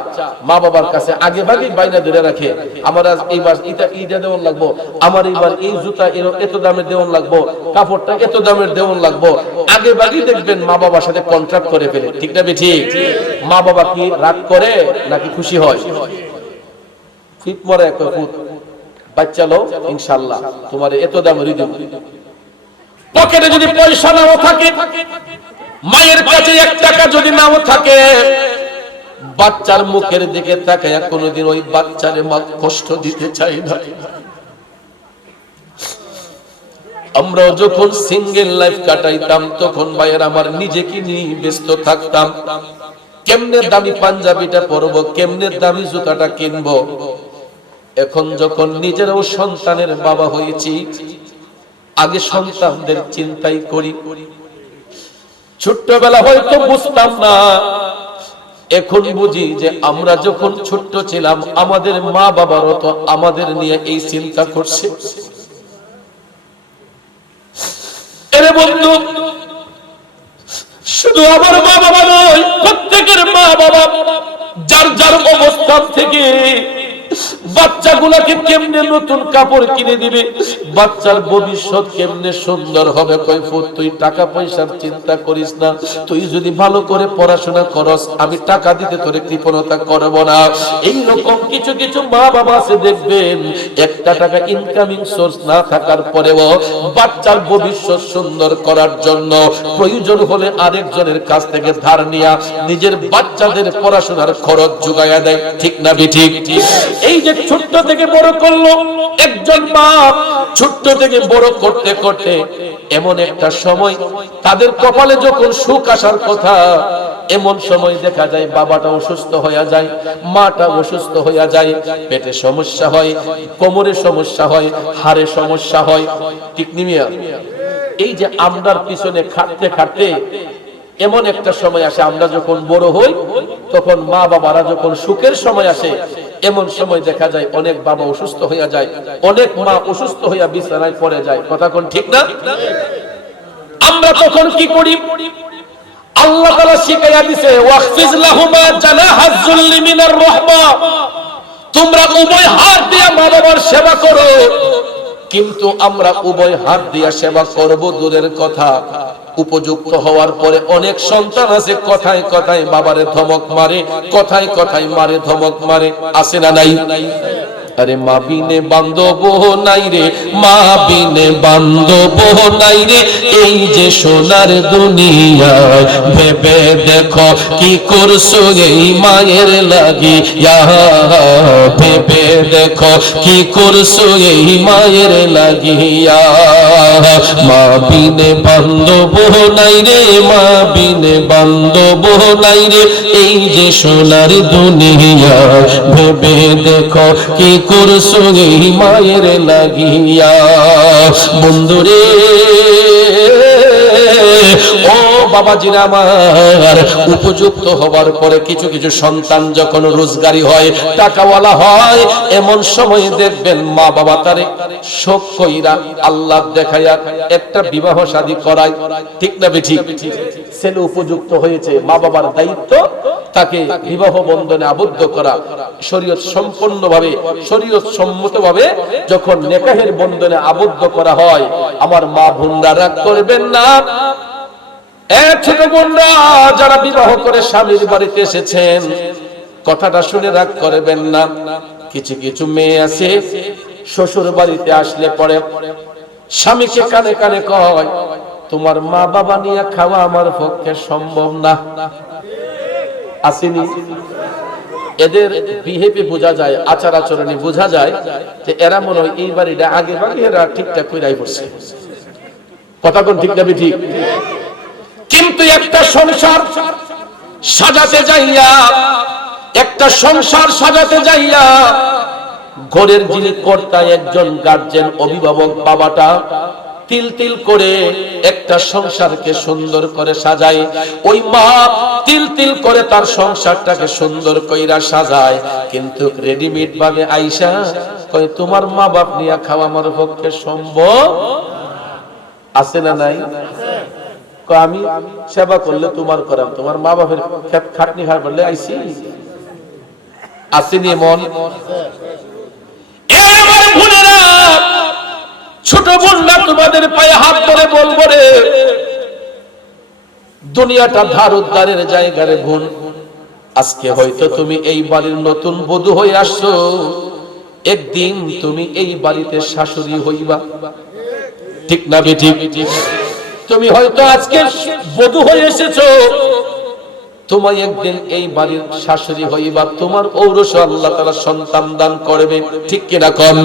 মা বাবার কাছে আগে ভাগে বাইনা ধরে রাখে, আমার আজ এইবার ঈদে দেওয়ান লাগবো, আমার এইবার এই জুতা এত দামের দেওয়ান লাগবো, কাপড়টা এত দামের দেওয়ান লাগবো। আগে ভাগে দেখবেন মা বাবার সাথে কন্ট্রাক্ট করে ফেলে, ঠিক না বেঠিক? মা বাবা কি রাগ করে নাকি খুশি হয়? ফিট মরে এক ফুট বাচ্চা লো, ইনশাআল্লাহ তোমার এত দামের ঈদ পকেটে যদি পয়সা নাও থাকে, মায়ের কাছে 1 টাকা যদি নাও থাকে, বাচ্চার মুখের দিকে তাকায় কোনোদিন ওই বাচ্চারে মা কষ্ট দিতে চাই না। আমরা যখন সিঙ্গেল লাইফ কাটাইতাম তখন ভাইয়ের আমার নিজেকে নিয়ে ব্যস্ত থাকতাম, কেমনে দামি পাঞ্জাবিটা পরবো, কেমনে দামি জুতাটা কিনবো। এখন যখন নিজেরাও সন্তানের বাবা হয়েছি, আগে সন্তানদের চিন্তাই করি। ছোট্টবেলা হয়তো বুঝতাম না, এখন বুঝি যে আমরা যখন ছোট্ট ছিলাম আমাদের মা বাবারও তো আমাদের নিয়ে এই চিন্তা করছে। এরে বন্ধু, শুধু আমার মা বাবা নয়, প্রত্যেকের মা বাবা যার যার অবস্থান থেকে বাচ্চাগুলোকে কেমনে নতুন কাপড় কিনে দিবে, বাচ্চার ভবিষ্যৎ কেমনে সুন্দর হবে। কয়ফুট তুই টাকা পয়সার চিন্তা করিস না, তুই যদি ভালো করে পড়াশোনা করস আমি টাকা দিতে তোরে কৃপণতা করব না। এইরকম কিছু কিছু মা বাবা আছে দেখবেন 1 টাকা ইনকামিং সোর্স না থাকার পরেও বাচ্চার ভবিষ্যৎ সুন্দর করার জন্য প্রয়োজন হলে আরেকজনের কাছ থেকে ধার নিয়া নিজের বাচ্চাদের পড়াশোনার খরচ জোগায়া দেয়। ঠিক না ঠিক? এই যে ছোট্ট থেকে বড় করলো একজন মা, ছোট্ট থেকে বড় করতে করতে এমন একটা সময় তাদের কপালে যখন সুখ আসার কথা, এমন সময় দেখা যায় বাবাটা অসুস্থ হয়ে যায়, মাটা অসুস্থ হয়ে যায়, পেটে সমস্যা হয়, কোমরে সমস্যা হয়, হাড়ে সমস্যা হয়। ঠিক নিমিয়া? এই যে আমরার পিছনে খাটতে খাটতে এমন একটা সময় আসে, আমরা যখন বড় হই তখন মা বাবারা যখন সুখের সময় আসে, এমন সময় দেখা যায় অনেক বাবা অসুস্থ হইয়া যায়, অনেক মা অসুস্থ হইয়া বিছানায় পড়ে যায়। কথা কোন ঠিক না? আমরা তখন কি করি? আল্লাহ তাআলা শিখাইয়া দিয়েছে, ওয়াখফিজ লাহুমা জানাহাজ যুল্লি মিনার রাহমা, তোমরা উভয় হাত দিয়ে মা বাবার সেবা করো। কিন্তু আমরা উভয় হাত দিয়ে সেবা করব দূরের কথা, উপযুক্ত হওয়ার পরে অনেক সন্তান আছে কথায় কথায় বাবারে ধমক মারে, কথায় কথায় মারে, ধমক মারে। আছে না নাই? আরে মা বিনে বান্ধব নাই রে, মা বিনে বান্ধব নাই রে, এই যে সোনার দুনিয়ায় ভেবে দেখো কি করছো এই মায়ের লাগিয়া, ভেবে দেখো কি করছো এই মায়ের লাগিয়া। মা বিনে বান্ধব নাই রে, মা বিনে বান্ধব নাই রে, এই যে সোনার দুনিয়ায় ভেবে দেখো কি করছো এই মায়ের লাগিয়া। বন্ধুরে ও বাবাজিরা আমার, উপযুক্ত হবার পরে কিছু কিছু সন্তান যখন রোজগারি হয়, টাকাওয়ালা হয়, এমন সময় দেখবেন মা বাবা তারে শোক কইরা আল্লাহ দেখাইয়া একটা বিবাহ শাদী করায়। ঠিক না বেঠিক? ছেলে উপযুক্ত হয়েছে, মা বাবার দায়িত্ব তাকে বিবাহ বন্ধনে আবদ্ধ করা। শরীয়ত সম্পূর্ণভাবে শরীয়ত সম্মতভাবে যখন নেকাহের বন্ধনে আবদ্ধ করা হয়, আমার মা বোনরা রাগ করবেন না। ছোট বোনরা যারা বিবাহ করে স্বামীর বাড়িতে এসেছেন, কথাটা শুনে রাগ করবেন না। কিছু কিছু মেয়ে আছে শ্বশুর বাড়িতে আসলে পরে স্বামীকে কানে কানে কয়, তোমার মা বাবা নিয়ে খাওয়া আমার পক্ষে সম্ভব না। আসেনি? এদের বিহেভে বোঝা যায়, আচার আচরণে বোঝা যায় যে এরা মনে হয় এই বাড়িটা আগে বাড়ি এরা ঠিকঠাক কইরাই পড়ছে। কথা কোন ঠিক না ঠিক? কিন্তু একটা সংসার সাজাতে যাইয়া, একটা সংসার সাজাতে যাইয়া ঘরের যিনি কর্তা, একজন গার্জেন, অভিভাবক বাবাটা তিল তিল করে একটা সংসারকে সুন্দর করে সাজায়। ওই মা তিল তিল করে তার সংসারটাকে সুন্দর কইরা সাজায়, কিন্তু রেডিমেড ভাবে আইসা কয় তোমার মা বাপ নিয়ে খাওয়া আমার পক্ষে সম্ভব। আছে না নাই? আমি সেবা করলে তোমার করাম, তোমার মা বাপের খাটনি খাওয়া বললে আইসি। আসেনি মন? ছোট বোনরা তোমাদের পায়ে হাত ধরে বলবো রে, দুনিয়াটা ধার উদ্ধারের জায়গা রে বোন। আজকে হয়তো তুমি এই বাড়ির নতুন বধূ হয়ে আসছো, একদিন তুমি এই বাড়িতে শাশুড়ি হইবা। ঠিক না বেঠিক? তুমি হয়তো আজকে বধূ হয়ে এসেছো, তোমায় একদিন এই বাড়ির শাশুড়ি হইবা, তোমার ঔরসে আল্লাহ তাআলা সন্তান দান করবে, ঠিক কিনা কম?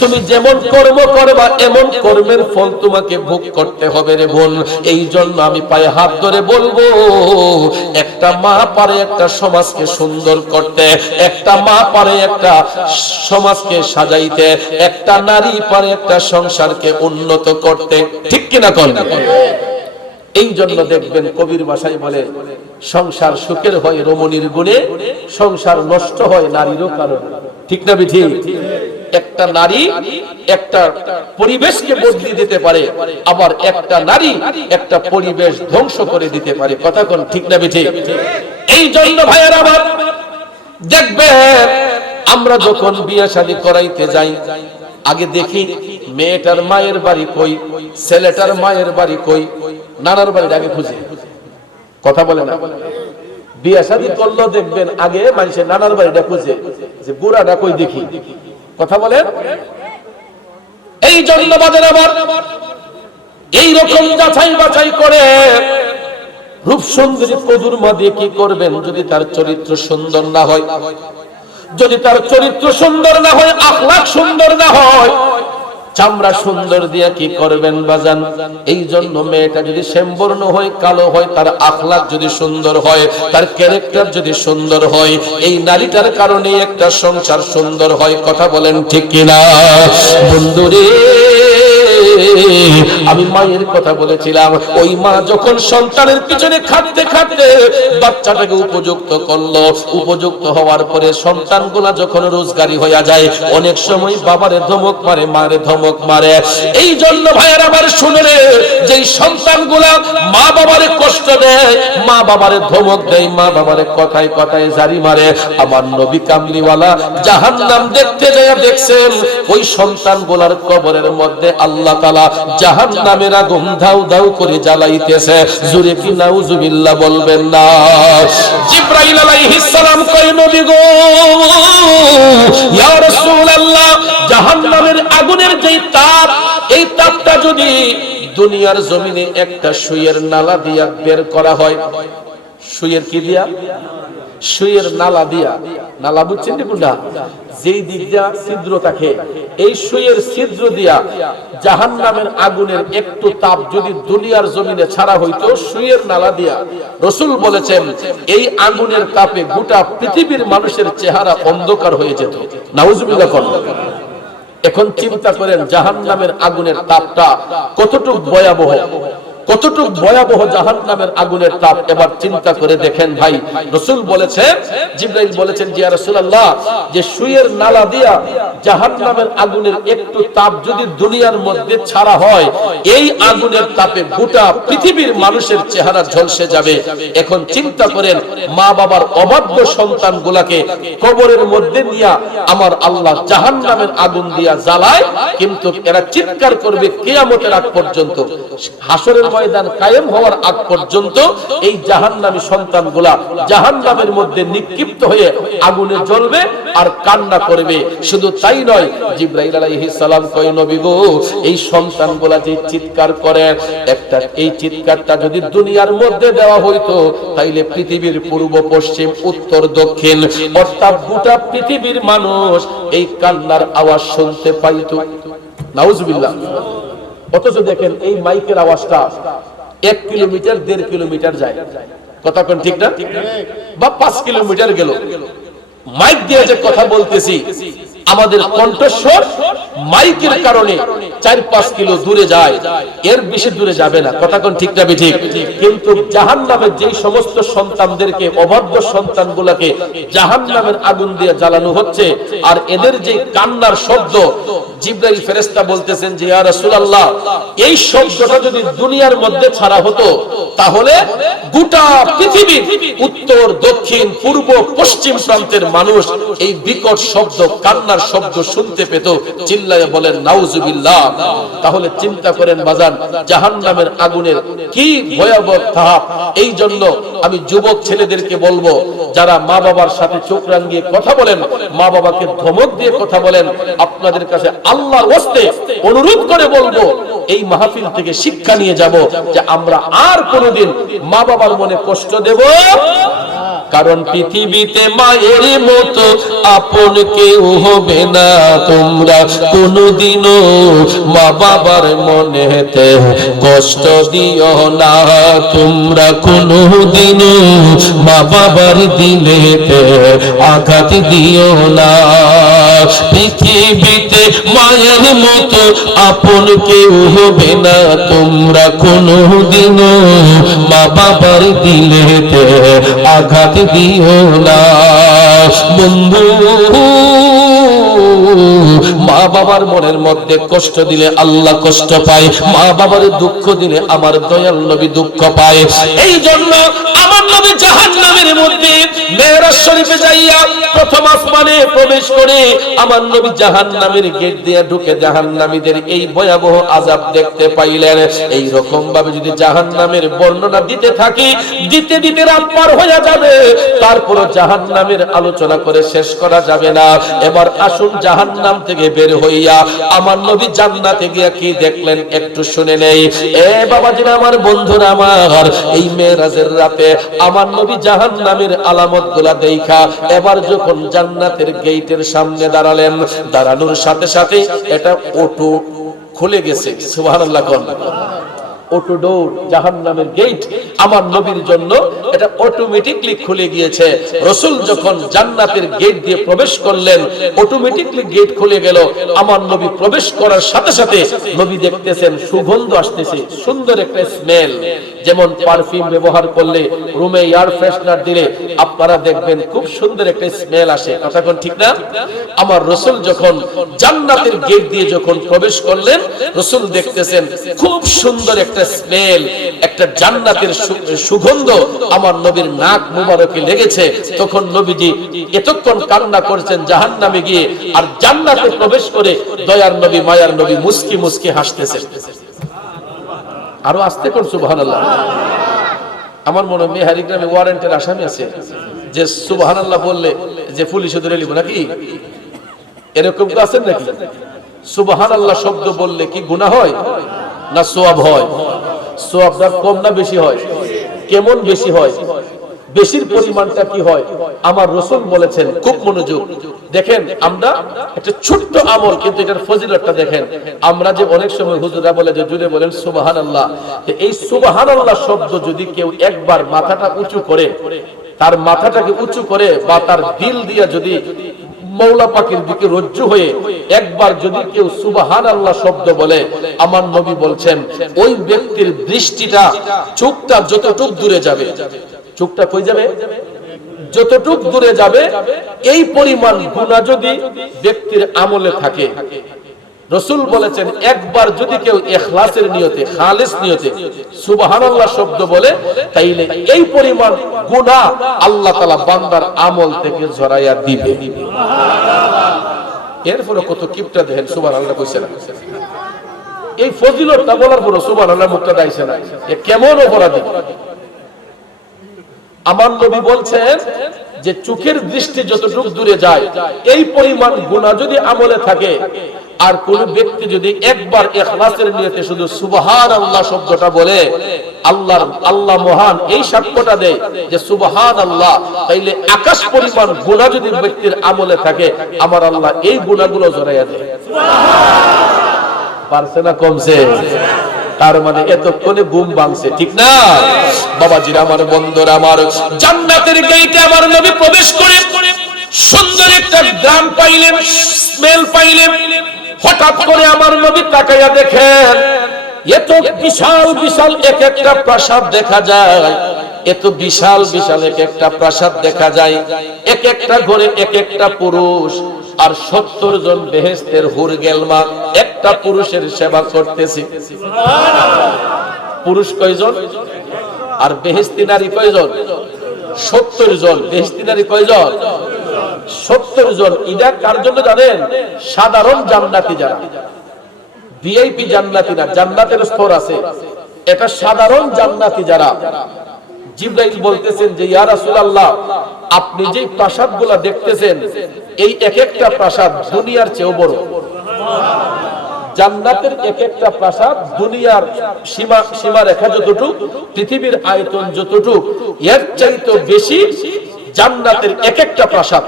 তুমি যেমন কর্ম করবা এমন কর্মের ফল তোমাকে ভোগ করতে হবে রে বোন। এই জন্য আমি পায়ে হাত ধরে বলবো, একটা মা পারে একটা সমাজকে সুন্দর করতে, একটা মা পারে একটা সমাজকে সাজাইতে, একটা নারী পারে একটা সংসারকে উন্নত করতে, ঠিক কিনা কম? এই জন্য দেখবেন কবির ভাষায় বলে, সংসার সুখের হয় রমণীর গুণে, সংসার নষ্ট হয় নারীরও কারণে, ঠিক না বিঠি? একটা নারী একটা পরিবেশকে বদলে দিতে পারে, আবার একটা নারী একটা পরিবেশ ধ্বংস করে দিতে পারে, কথা কোন ঠিক না বিঠি? এই জন্য ভাইয়েরা আমার দেখবেন, আমরা যখন বিয়ে শাদী করাইতে যাই, আগে দেখি মেয়েটার মায়ের বাড়ি কই, ছেলেটার মায়ের বাড়ি কই, নানার বাড়ি আগে খুঁজে, কথা বলে না? বিয়ে শাদী করলো দেখবেন আগে মানুষের নানার বাড়িটা খুঁজে, যে বুড়াটা কই দেখি, কথা বলে? এই জন্য বাজার আবার এইরকম যাচাই বাছাই করে রূপ সুন্দরী কদুর মা দিয়ে কি করবেন? যদি তার চরিত্র সুন্দর না হয়, যদি তার চরিত্র সুন্দর না হয়, আখলাক সুন্দর না হয়, চামড়া সুন্দর দিয়া কি করবেন বাজান? এই জন্য মেয়েটা যদি শ্যামবর্ণ হয়, কালো হয়, তার আখলাক যদি সুন্দর হয়, তার ক্যারেক্টার যদি সুন্দর হয়, এই নারীটার কারণে একটা সংসার সুন্দর হয়, কথা বলেন ঠিক কিনা? বন্ধুরে, আমি মায়ের কথা বলেছিলাম, ওই মা যখন সন্তানের পিছনে খাটতে খাটতে বাচ্চাটাকে উপযুক্ত করলো, উপযুক্ত হওয়ার পরে সন্তানগুলা যখন রোজগারি হইয়া যায়, অনেক সময় বাবারে ধমক মারে, মারে ধমক মারে। এই জন্য ভাইয়ের আবার শুনে রে, যেই সন্তানগুলা মা বাবারে কষ্ট দেয়, মা বাবারে ধমক দেয়, মা বাবারে কথায় কথায় জারি মারে, আমার নবী কামলিওয়ালা জাহান্নাম দেখতে যায় দেখছেন, ওই সন্তানগুলার কবরের মধ্যে আল্লাহ তাআলা জাহান্নামের আগুন দাউ দাউ করে জ্বালাইতেছে, জোরে কি নাউজুবিল্লাহ বলবেন না? জিবরাইল আলাইহিস সালাম কয়, নবী গো, ইয়া রাসূলুল্লাহ, জাহান্নামের আগুনের যেই তাপ, এই তাপটা যদি দুনিয়ার জমিনে একটা সুইয়ের নালা দিয়া বের করা হয়, সুইয়ের কি দিয়া? সুইয়ের নালা দিয়া, নালা বুঝছেন কোনটা? যেই দিক দিয়া ছিদ্র থাকে, এই সুইয়ের ছিদ্র দিয়া জাহান্নামের আগুনের একটু তাপ যদি দুনিয়ার জমিনে ছাড়া হইতো সুইয়ের নালা দিয়া, রাসূল বলেছেন এই আগুনের তাপে গোটা পৃথিবীর মানুষের চেহারা অন্ধকার হয়ে যেত। নাউজুবিল্লাহ। এখন চিন্তা করেন জাহান্নামের আগুনের তাপটা কতটুকু ভয়াবহ, কতটুকু ভয়াবহ জাহান্নামের আগুনের তাপ। এবার চিন্তা করে দেখেন ভাই, রাসূল বলেছেন, জিবরাইল বলেছেন, ইয়া রাসূলুল্লাহ, যে সুইয়ের নালা দিয়া জাহান্নামের আগুনের একটু তাপ যদি দুনিয়ার মধ্যে ছাড়া হয়, এই আগুনের তাপে গোটা পৃথিবীর মানুষের চেহারা ঝলসে যাবে। এখন চিন্তা করেন, মা বাবার অবাধ্য সন্তানগুলোকে কবরের মধ্যে নিয়ে আমার আল্লাহ জাহান্নামের আগুন দিয়া জ্বালায়, কিন্তু এরা চিৎকার করবে কিয়ামতের আগ পর্যন্ত, হাসরের ময়দান কায়েম হওয়ার আগ পর্যন্ত এই জাহান্নামী সন্তানগুলা জাহান্নামের মধ্যে নিক্ষিপ্ত হয়ে আগুনে জ্বলবে আর কান্না করবে। শুধু তাই নয়, জিবরাইল আলাইহিস সালাম কয়, নবী গো, এই সন্তানগুলা যে চিৎকার করে, একটা এই চিৎকারটা যদি দুনিয়ার মধ্যে দেওয়া হইতো, তাইলে পৃথিবীর পূর্ব পশ্চিম উত্তর দক্ষিণ অর্থাৎ গোটা পৃথিবীর মানুষ এই কান্নার আওয়াজ শুনতে পাইতো। নাউজুবিল্লাহ। অথচ দেখেন এই মাইকের আওয়াজটা 1 কিলোমিটার 1.5 কিলোমিটার যায়, কথা কোন ঠিক না? বা 5 কিলোমিটার গেল, মাইক দিয়ে যে কথা বলতেছি, আমাদের কণ্ঠস্বর মাইকের কারণে 4-5 কিলো দূরে যায়, এর বেশি দূরে যাবে না, কথা কোন ঠিক না ঠিক? কিন্তু জাহান্নামের যেই সমস্ত সন্তানদেরকে, অবাধ্য সন্তানগুলোকে জাহান্নামের আগুন দিয়ে জ্বালানো হচ্ছে, আর এদের যে কান্নার শব্দ, জিবরাইল ফেরেশতা বলতেছেন যে ইয়া রাসূলুল্লাহ, এই শব্দটা যদি দুনিয়ার মধ্যে ছাড়া হতো, তাহলে গোটা পৃথিবীর উত্তর দক্ষিণ পূর্ব পশ্চিম প্রান্তের মানুষ এই বিকট শব্দ, কান্নার শব্দ শুনতে পেত। চিল্লায়ে বলেন নাউজুবিল্লাহ। তাহলে চিন্তা করেন বাজান, জাহান্নামের আগুনের কি ভয়াবহ তাপ। এই জন্য আমি যুবক ছেলেদেরকে বলবো, যারা মা বাবার সাথে চোখ রাঙিয়ে কথা বলেন, মা বাবাকে ধমক দিয়ে কথা বলেন, আপনাদের কাছে আল্লাহর ওয়াস্তে অনুরোধ করে বলবো, এই মাহফিল থেকে শিক্ষা নিয়ে যাব যে আমরা আর কোনোদিন মা বাবার মনে কষ্ট দেব, কারণ পৃথিবীতে মায়ের মতো আপন কেউ হবে না। তোমরা কোনোদিনও মা বাবার মনেতে কষ্ট দিও না, তোমরা কোনোদিনও মা বাবার দিলেতে আঘাত দিও না। পৃথিবীতে মায়ের মতো আপন কেউ হবে না, তোমরা কোনোদিনও মা বাবার দিলেতে আঘাত দিও না। বন্ধু, মা বাবার মনের মধ্যে কষ্ট দিলে আল্লাহ কষ্ট পায়, মা বাবার দুঃখ দিলে আমার দয়াল নবী দুঃখ পায়। এই জন্য আমার নবী জাহান্নামের মধ্যে মেরাজ শরীফে যাইয়া প্রথম আসমানে প্রবেশ করে আমার নবী জাহান্নামের গেট দিয়ে ঢুকে জাহান্নামীদের এই ভয়াবহ আযাব দেখতে পাইলেন। এই রকম ভাবে যদি জাহান্নামের বর্ণনা দিতে থাকি, দিতে দিতে রাত পার হয়ে যাবে, তারপর জাহান্নামের আলোচনা করে শেষ করা যাবে না। এবার আসুন জাহান্নাম থেকে বের হইয়া আমার নবী জান্নাতে গিয়া কি দেখলেন একটু শুনে নেই। এ বাবাজিরা, আমার বন্ধুরা আমার, এই মেরাজের রাতে আমার নবী জাহান্নামের আলামতগুলা দেখা এবার যখন জান্নাতের গেটের সামনে দাঁড়ালেন, দাঁড়ানোর সাথে সাথে এটা অটো খুলে গেছে। সুবহানাল্লাহ। কোন অটো ডোর, জাহান্নামের গেট আমার নবীর জন্য এটা অটোমেটিকলি খুলে গিয়েছে। রাসূল যখন জান্নাতের গেট দিয়ে প্রবেশ করলেন, অটোমেটিকলি গেট খুলে গেল। আমার নবী প্রবেশ করার সাথে সাথে নবী দেখতেছেন সুগন্ধ আসতেছে, সুন্দর একটা স্মেল। যেমন পারফিউম ব্যবহার করলে, রুমে এয়ার ফ্রেশনার দিলে আপনারা দেখবেন খুব সুন্দর একটা স্মেল আসে। কথা কোন ঠিক না? আমার রাসূল যখন জান্নাতের গেট দিয়ে যখন প্রবেশ করলেন, রাসূল দেখতেছেন খুব সুন্দর একটা স্মেল, একটা জান্নাতের সুগন্ধ আমার নবীর নাক মুবারকে লেগেছে। তখন নবীজি এতক্ষণ কান্না করেছেন জাহান্নামে গিয়ে, আর জান্নাতে প্রবেশ করে দয়ার নবী মায়ার নবী মুস্কি মুস্কি হাসতেছেন। আরো আসতে কোন সুবহানাল্লাহ। আমার মনে হয় মেহারি গ্রামে ওয়ারেন্টের আসামি আছে যে সুবহানাল্লাহ বললে যে পুলিশে ধরে নিব নাকি, এরকম তো আছেন নাকি? সুবহানাল্লাহ শব্দ বললে কি গুনাহ হয় না সওয়াব হয়? সওয়াবটা কম না বেশি হয়? কেমন বেশি হয়? বেশির পরিমাণটা কি হয়? আমার রাসূল বলেছেন, খুব মনোযোগ দেখেন। আমরা একটা ছোট্ট আমল, কিন্তু এটার ফজিলতটা দেখেন। আমরা যে অনেক সময় হুজুররা বলে যে জুড়ে বলেন সুবহানাল্লাহ, এই সুবহানাল্লাহ শব্দ যদি কেউ একবার মাথাটা উঁচু করে, তার মাথাটাকে উঁচু করে বা তার দিল দিয়া যদি মওলা পাকের দিকে রজ্জু হয়ে একবার যদি কেউ সুবহানাল্লাহ শব্দ বলে, আমার নবী বলছেন ওই ব্যক্তির দৃষ্টিটা, চোখটা যতটুক দূরে যাবে, চোখটা কই যাবে? যতটুক দূরে যাবে, এই পরিমাণ গুনাহ যদি ব্যক্তির আমলে থাকে, রাসূল বলেছেন একবার যদি কেউ ইখলাসের নিয়তে, খালিস নিয়তে সুবহানাল্লাহ শব্দ বলে, তাইলে এই পরিমাণ গুনাহ আল্লাহ তাআলা বান্দার আমল থেকে ঝরাইয়া দিবে। এরপরে কত কিপটা দেখেন সুবহানাল্লাহ কইছে না, এই ফজিলতটা বলার পর সুবহানাল্লাহ মুখটা দাইছে না, এ কেমন অপরাধী। আমার নবী বলছেন যে চোখের দৃষ্টি যতটুকু দূরে যায়, এই পরিমাণ গুনাহ যদি আমলে থাকে, আর কোন ব্যক্তি যদি একবার ইখলাসের নিয়তে শুধু সুবহানাল্লাহ শব্দটা বলে, আল্লাহ মহান এই সাক্ষ্যটা দেয় যে সুবহানাল্লাহ, তাইলে আকাশ পরিমাণ গুনাহ যদি ব্যক্তির আমলে থাকে, আমার আল্লাহ এই গুনাহগুলো ঝরাইয়া দেয়। পারছে না কমছে? তার মানে এতক্ষণে ঘুম ভাঙছে, ঠিক না বাবাজিরা? আমার বন্ধুরা আমার, জান্নাতের গেটে আমার নবী প্রবেশ করে সুন্দর একটা গ্রাম পাইলেন, স্মেল পাইলেন। হঠাৎ করে আমার নবী তাকাইয়া দেখেন এত বিশাল বিশাল এক একটা প্রাসাদ দেখা যায়, এত বিশাল বিশাল এক একটা প্রাসাদ দেখা যায়, এক একটা ঘরে এক একটা পুরুষ, আর 70 জন বেহেশতের হুর গেলমা একটা পুরুষের সেবা করতেছে। পুরুষ কয়জন আর বেহেশতি নারী কয়জন? 70 জন। বেহেশতি নারী কয়জন? 70 জন। এটা কার জন্য জানেন? সাধারণ জান্নাতি যারা, ভিআইপি জান্নাতি না, জান্নাতের স্তর আছে, এটা সাধারণ জান্নাতি যারা। জিবরাইল বলতেছেন যে ইয়া রাসূলুল্লাহ, আপনি যে প্রাসাদগুলো দেখতেছেন, এই এক একটা প্রাসাদ দুনিয়ার চেয়েও বড়। জান্নাতের এক একটা প্রাসাদ দুনিয়ার সীমা রেখা যতটুকু, পৃথিবীর আয়তন যতটুকু, এর চাইতে বেশি জান্নাতের এক একটা প্রাসাদ।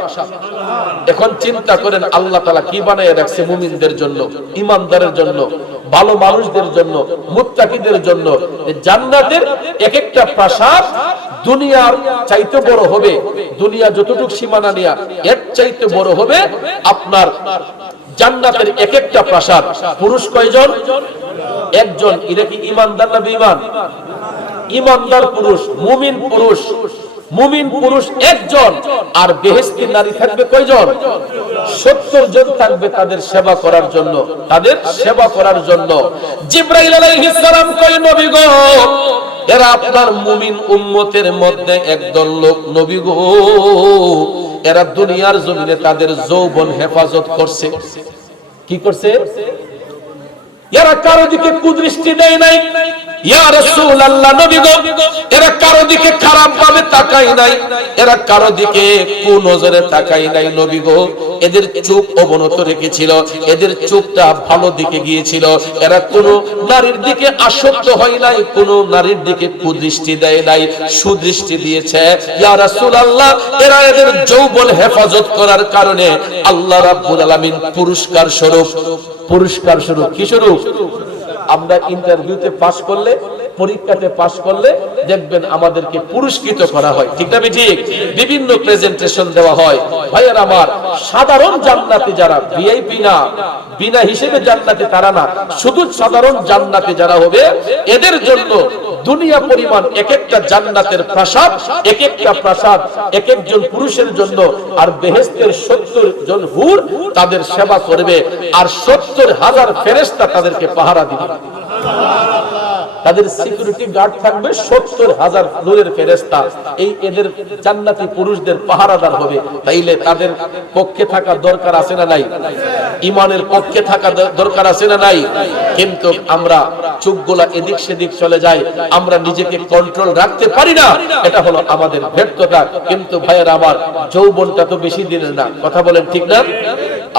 এখন চিন্তা করেন আল্লাহ তাআলা কি বানায় রাখছে মুমিনদের জন্য, ঈমানদারের জন্য, ভালো মানুষদের জন্য, মুত্তাকিদের জন্য। জান্নাতের এক একটা প্রাসাদ দুনিয়ার চাইতে বড় হবে, দুনিয়া যতটুকু সীমানা নিয়া এর চাইতে বড় হবে আপনার জান্নাতের এক একটা প্রাসাদ। পুরুষ কয়জন? একজন। এটা কি ঈমানদার না বেঈমান? ঈমানদার পুরুষ, মুমিন পুরুষ। মুমিন পুরুষ একজন, আর বেহেশতি নারী থাকবে কয়জন? 70 জন থাকবে তাদের সেবা করার জন্য, তাদের সেবা করার জন্য। জিবরাইল আলাইহিস সালাম কয়, নবী গো, এরা আপনার মুমিন উম্মতের মধ্যে একদল লোক নবী গো, এরা দুনিয়ার জমিনে তাদের যৌবন হেফাজত করছে। কি করছে? এরা কারো দিকে কুদৃষ্টি দেয় নাই। ইয়া রাসূলুল্লাহ, নবী গো, এরা কারো দিকে খারাপ ভাবে তাকায় নাই, এরা কারো দিকে কুনজরে তাকায় নাই নবী গো। এদের চোখ অবনত রেখেছিল, এদের চোখটা ভালো দিকে গিয়েছিল। এরা কোনো নারীর দিকে আসক্ত হয় নাই, কোনো নারীর দিকে কুদৃষ্টি দেয় নাই, সুদৃষ্টি দিয়েছে। ইয়া রাসূলুল্লাহ, এরা এদের যৌবন হেফাজত করার কারণে আল্লাহ রাব্বুল আলামিন পুরস্কার স্বরূপ কি স্বরূপ? আমরা ইন্টারভিউতে পাস করলে, পরীক্ষাতে পাস করলে দেখবেন আমাদেরকে পুরস্কৃত করা হয়, ঠিক না ঠিক? বিভিন্ন প্রেজেন্টেশন দেওয়া হয়। ভাইয়ের আমার, সাধারণ জান্নাতি যারা, ভিআইপি না, বিনা হিসেবে জান্নাতি তারা না, শুধু সাধারণ জান্নাতি যারা হবে, এদের জন্য দুনিয়া পরিমাণ এক একটা জান্নাতের প্রাসাদ, এক একটা প্রাসাদ এক একজন পুরুষের জন্য, আর বেহেশতের 70 জন হুর তাদের সেবা করবে, আর 70,000 ফেরেশতা তাদেরকে পাহারা দিবে। তাদের সিকিউরিটি গার্ড থাকবে 70,000 নূরের ফেরেশতা, এই এদের জান্নাতি পুরুষদের পাহারাদার হবে। তাইলে তাদের পক্ষে থাকা দরকার আছে না নাই? ঈমানের পক্ষে থাকা দরকার আছে না নাই? কিন্তু আমরা চোখগুলা এদিক সেদিক চলে যায়, আমরা নিজেকে কন্ট্রোল রাখতে পারি না, এটা হলো আমাদের ব্যর্থতা। কিন্তু ভাইয়েরা আমার, যৌবনটা তো বেশি দিনের না, কথা বলেন ঠিক না?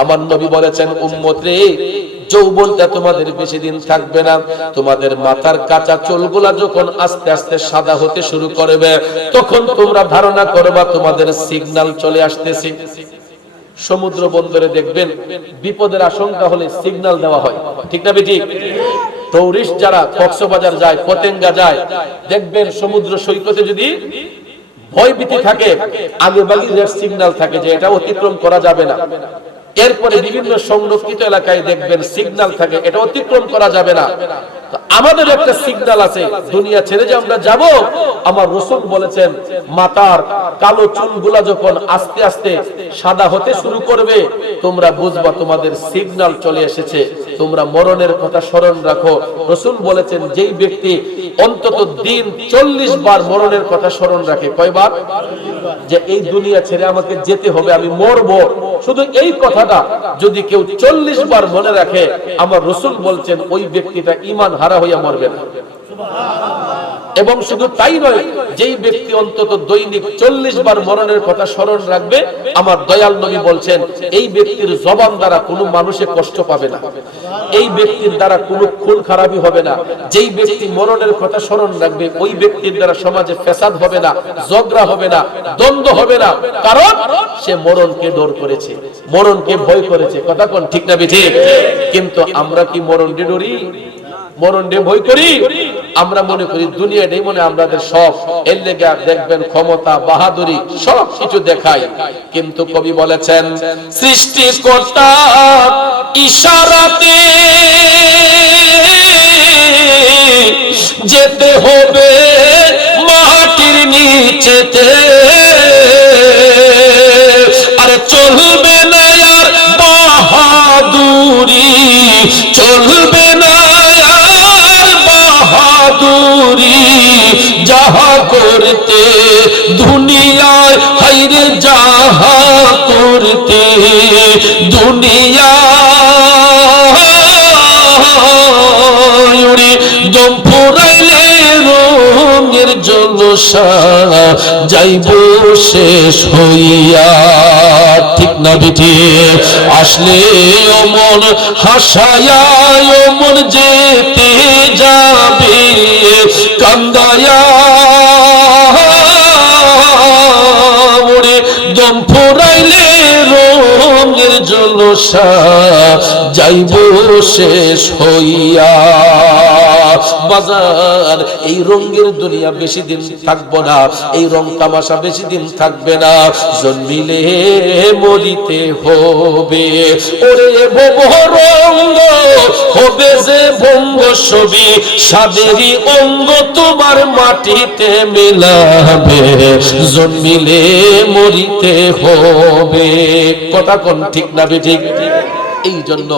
আমার নবী বলেছেন, উম্মত রে, যৌবনটা তোমাদের বেশি দিন থাকবে না। তোমাদের মাথার কাঁচা চুলগুলা যখন আস্তে আস্তে সাদা হতে শুরু করবে, তখন তোমরা ধারণা করবা তোমাদের সিগন্যাল চলে আসতেছে। সমুদ্র বন্দরে দেখবেন বিপদের আশঙ্কা হলে সিগন্যাল দেওয়া হয়, ঠিক না ঠিক? টুরিস্ট যারা কক্সবাজার যায়, পতেঙ্গা যায়, দেখবেন সমুদ্র সৈকতে যদি ভয়ভীতি থাকে, আগে ভাগে রেড সিগন্যাল থাকে যে এটা অতিক্রম করা যাবে না। এরপরে বিভিন্ন সংরক্ষিত এলাকায় দেখবেন সিগন্যাল থাকে, এটা অতিক্রম করা যাবে না। আমাদের একটা সিগন্যাল আছে, দুনিয়া ছেড়ে যে আমরা যাব। আমার রাসূল বলেছেন, মাথার কালো চুলগুলা যখন আস্তে আস্তে সাদা হতে শুরু করবে, তোমরা বুঝবা তোমাদের সিগন্যাল চলে এসেছে, তোমরা মরণের কথা স্মরণ রাখো। রাসূল বলেছেন, যেই ব্যক্তি অন্তত দিন 40 বার মরণের কথা স্মরণ রাখে, কয়বার? যে এই দুনিয়া ছেড়ে আমাকে যেতে হবে, আমি মরবো, শুধু এই কথাটা যদি কেউ 40 বার মনে রাখে, আমার রাসূল বলছেন ওই ব্যক্তিটা ঈমান হারা হইয়া মরবে না। এবং শুধু তাই নয়, যেই ব্যক্তি অন্তত দৈনিক 40 বার মরণের কথা স্মরণ রাখবে, আমার দয়াল নবী বলছেন এই ব্যক্তির জবান দ্বারা কোনো মানুষে কষ্ট পাবে না, এই ব্যক্তির দ্বারা কোনো খুন খারাপি হবে না। যেই ব্যক্তি মরণের কথা স্মরণ রাখবে, ওই ব্যক্তির দ্বারা সমাজে ফ্যাসাদ হবে না, ঝগড়া হবে না, দ্বন্দ্ব হবে না, কারণ সে মরণকে ডর করেছে, মরণকে ভয় করেছে। কথা কোন ঠিক না ঠিক? কিন্তু আমরা কি মরণকে ডরি? মরণকে ভয় করি? আমরা মনে করি দুনিয়াটাই মনে আমাদের সব, এর লেগে দেখবেন ক্ষমতা, বাহাদুরি সব কিছু দেখায়। কিন্তু কবি বলেছেন, সৃষ্টিকর্তার ইশারাতে যেতে হবে মাটির নিচেতে, আর চলবে না আর বাহাদুরি, চলবে না যাহা করতে দুনিয়ায়, হাইরে যাহা করতে দুনিয়ায়, দম ফুরাইলে রঙের জন্য জলসা যাইব শেষ হইয়া। ঠিক না বিঠি? আসলে অমন হাসায়া অমন যেতে যাবে কান্দায়া ওরে দম ফুরাইলে রঙের জলসা যাইব শেষ হইয়া। বাজার এই রঙের দুনিয়া বেশি দিন থাকবো না, এই রং তামাশা বেশি দিন থাকবে না, জন্মিলে মরিতে হবে। ওরে ভবরঙ্গ হবে যে ভঙ্গ ছবি, সাদেরই অঙ্গ তোমার মাটিতে মিলাবে, জন্মিলে মরিতে হবে। কথা কোন ঠিক না বেঠিক? এই জন্য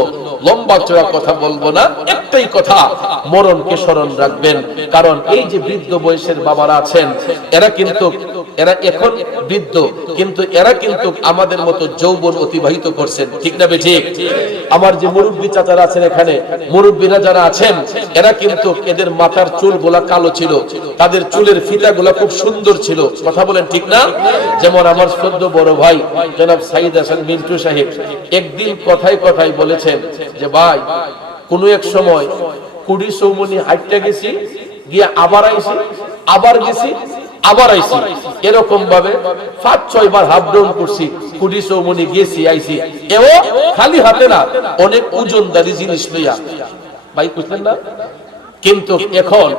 লম্বা চড়া কথা বলবো না, একটাই কথা, মরণকে স্মরণ রাখবেন। কারণ এই যে বৃদ্ধ বয়সের বাবারা আছেন, এরা এখন বৃদ্ধ, কিন্তু এরা কিন্তু আমাদের মতো যৌবন অতিবাহিত করছেন। ঠিক না বেঠিক? আমার যে মুরব্বী চাচারা আছেন এখানে, মুরব্বীরা যারা আছেন, এরা কিন্তু এদের মাথার চুলগুলা কালো ছিল, তাদের চুলের ফিতাগুলা খুব সুন্দর ছিল। কথা বলেন ঠিক না? যেমন আমার সদ্য বড় ভাই জনাব সাইদ হাসান মিন্টু সাহেব একদিন কথায় কথায় বলেছেন যে ভাই, কোন এক সময় কুড়ি চৌমনি হাইটটা গেছি, গিয়ে আবার আইছি, আবার গেছি, আবার আইছি, এরকম ভাবে 5-6 বার হাফ ডাউন করছি, কুড়ি চৌমনি গেছি আইছি, এও খালি হাতে না, অনেক ওজনদারি জিনিস লইয়া। ভাই বুঝলেন না? কিন্তু এখন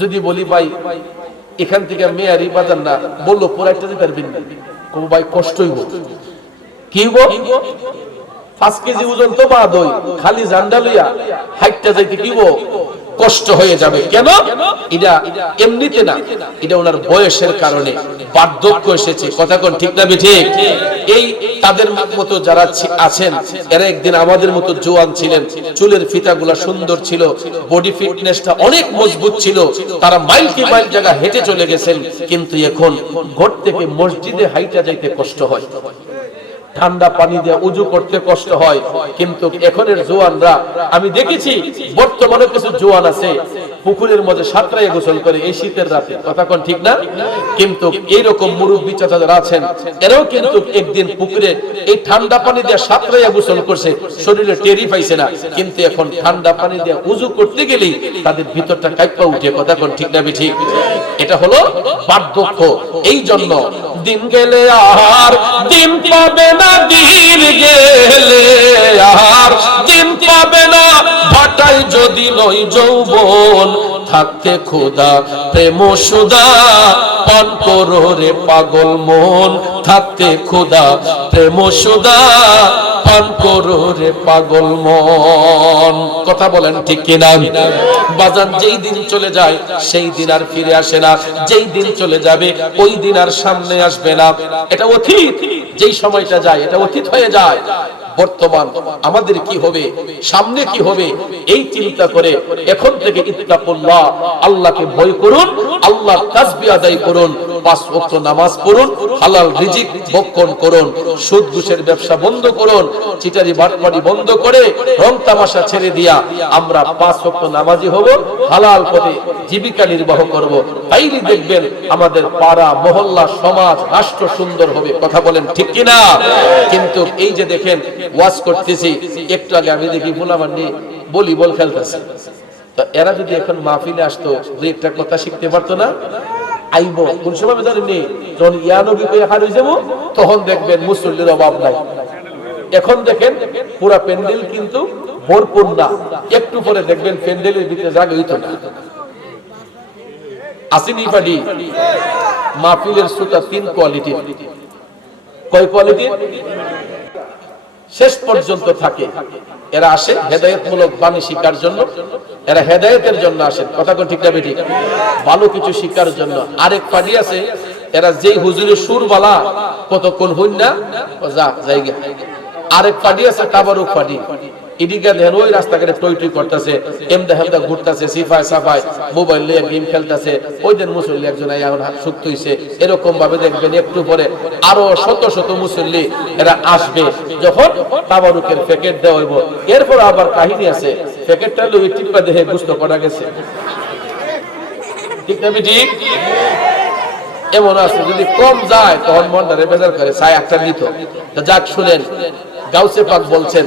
যদি বলি ভাই এখান থেকে মেয়ারি বাজার না, বললো পুরাইটা দিতে পারবেন না, কোনো ভাই কষ্টই হোক, কি গো 5 কেজি ওজন তো বাদ হই, খালি জান্ডা লইয়া হাইটটা যাইতে কি গো কষ্ট হয়ে যাবে। কেন? এটা এমনিতে না, এটা ওনার বয়সের কারণে বার্ধক্য এসেছে। কথা কোন ঠিক না বেঠিক? এই তাদের মতো যারা আছেন, এরা একদিন আমাদের মতো জোয়ান ছিলেন, চুলের ফিতাগুলা সুন্দর ছিল, বডি ফিটনেসটা অনেক মজবুত ছিল, তারা মাইল কি মাইল জায়গা হেঁটে চলে গেছেন। কিন্তু এখন ঘর থেকে মসজিদে হাইটা যাইতে কষ্ট হয়, ঠান্ডা পানি দিয়ে উজু করতে কষ্ট হয়। কিন্তু এখনের জোয়ানরা আমি দেখেছি, বর্তমানে কিছু জোয়ান আছে পুকুরের মধ্যে সাঁতরাইয়া গোসল করে এই শীতের রাতে। কথা কোন ঠিক না? কিন্তু এইরকম মুরব্বী চাচা যারা আছেন, এরাও কিন্তু একদিন পুকুরে এই ঠান্ডা পানি দিয়ে সাঁতরাইয়া গোসল করছে, শরীরে টেরি পাইছে না, কিন্তু এখন ঠান্ডা পানি দিয়ে উজু করতে গেলেই তাদের ভিতরটা কাঁপা উঠে। কথা কোন ঠিক না ঠিক? এটা হলো বার্ধক্য। এই জন্য দিন গেলে আর দিন পাবে না, দিন গেলে আর দিন পাবে না, ভাটাই যদি নয় যৌবন, থাকতে খোদা প্রেম সুদা পান করো রে পাগল মন, থাকতে খোদা প্রেম সুদা পান করো রে পাগল মন। কথা বলেন ঠিক কিনা? বাজান যেই দিন চলে যায় সেই দিন আর ফিরে আসে না, যেই দিন চলে যাবে ওই দিন আর সামনে আসবে না। এটা অতীত, যেই সময়টা যায় এটা অতীত হয়ে যায়। বর্তমান আমাদের কি হবে, সামনে কি হবে, এই চিন্তা করে এখন থেকে ইত্তাকুল্লাহ, আল্লাহকে ভয় করুন, আল্লাহর তাসবিহ আদায় করুন, 5 ওয়াক্ত নামাজ পড়ুন, হালাল রিজিক ভক্ষণ করুন, সুদ ঘুষের ব্যবসা বন্ধ করুন, চিটারি বাটপাড়ি বন্ধ করে রং তামাশা ছেড়ে দিয়া আমরা 5 ওয়াক্ত নামাজি হব, হালাল পথে জীবিকা নির্বাহ করব। তাইলে দেখবেন আমাদের পাড়া, মহল্লা, সমাজ, রাষ্ট্র সুন্দর হবে। কথা বলেন ঠিক কিনা? কিন্তু এই যে দেখেন ওয়াজ করতেছি, একটু আগে আমি দেখি ফুলাবান্ডি বল খেলতেছে, তো এরা যদি এখন মাহফিলে আসতো, দুই একটা কথা শিখতে পারতো না? আইবো কোন সময় জানেননি, যখন ইয়ানবী কইয়া হার হয়ে যাবো তখন দেখবেন মুসল্লির অভাব নাই। এখন দেখেন পুরা প্যান্ডেল কিন্তু ভরপুর না, একটু পরে দেখবেন প্যান্ডেলের ভিতরে জায়গা হইতো না। আসেনি পাডি মাহফিলের শ্রোতা 3 কোয়ালিটি। কয় কোয়ালিটি? শেষ পর্যন্ত থাকে। এরা আসে হেদায়েতমূলক বাণী শিকার জন্য, এরা হেদায়েতের জন্য আসেন। কথা কোন ঠিক না বেঠিক? ভালো কিছু শিকার জন্য। আরেক পার্টি আছে, এরা যেই হুজুরের সুর বালা কতক্ষণ হইন না যা জায়গা। আরেক পার্টি আছে তাবারুক পার্টি, এদিকে দেখেন ওই রাস্তাঘাটে টই টই করতেছে, এমদা হেমদা ঘুরতেছে, সিফায় সাফায় মোবাইল নিয়ে গেম খেলতেছে। ওই দিন মুসল্লি একজন এখন সুক্ত হইছে। এরকম ভাবে দেখবেন একটু পরে আরো শত শত মুসল্লি এরা আসবে। যখন তাবারুকের প্যাকেট দেওয়া হইব, এরপর আবার কাহিনী আছে, প্যাকেটটা লই টিপা দেখে বুঝতে করা গেছে ঠিক না ঠিক? এমন আছে যদি কম যায় তখন মনটারে বেজার করে, চাই একটা নিত। তো যাক, শুনেন, গাউসে পাক বলছেন,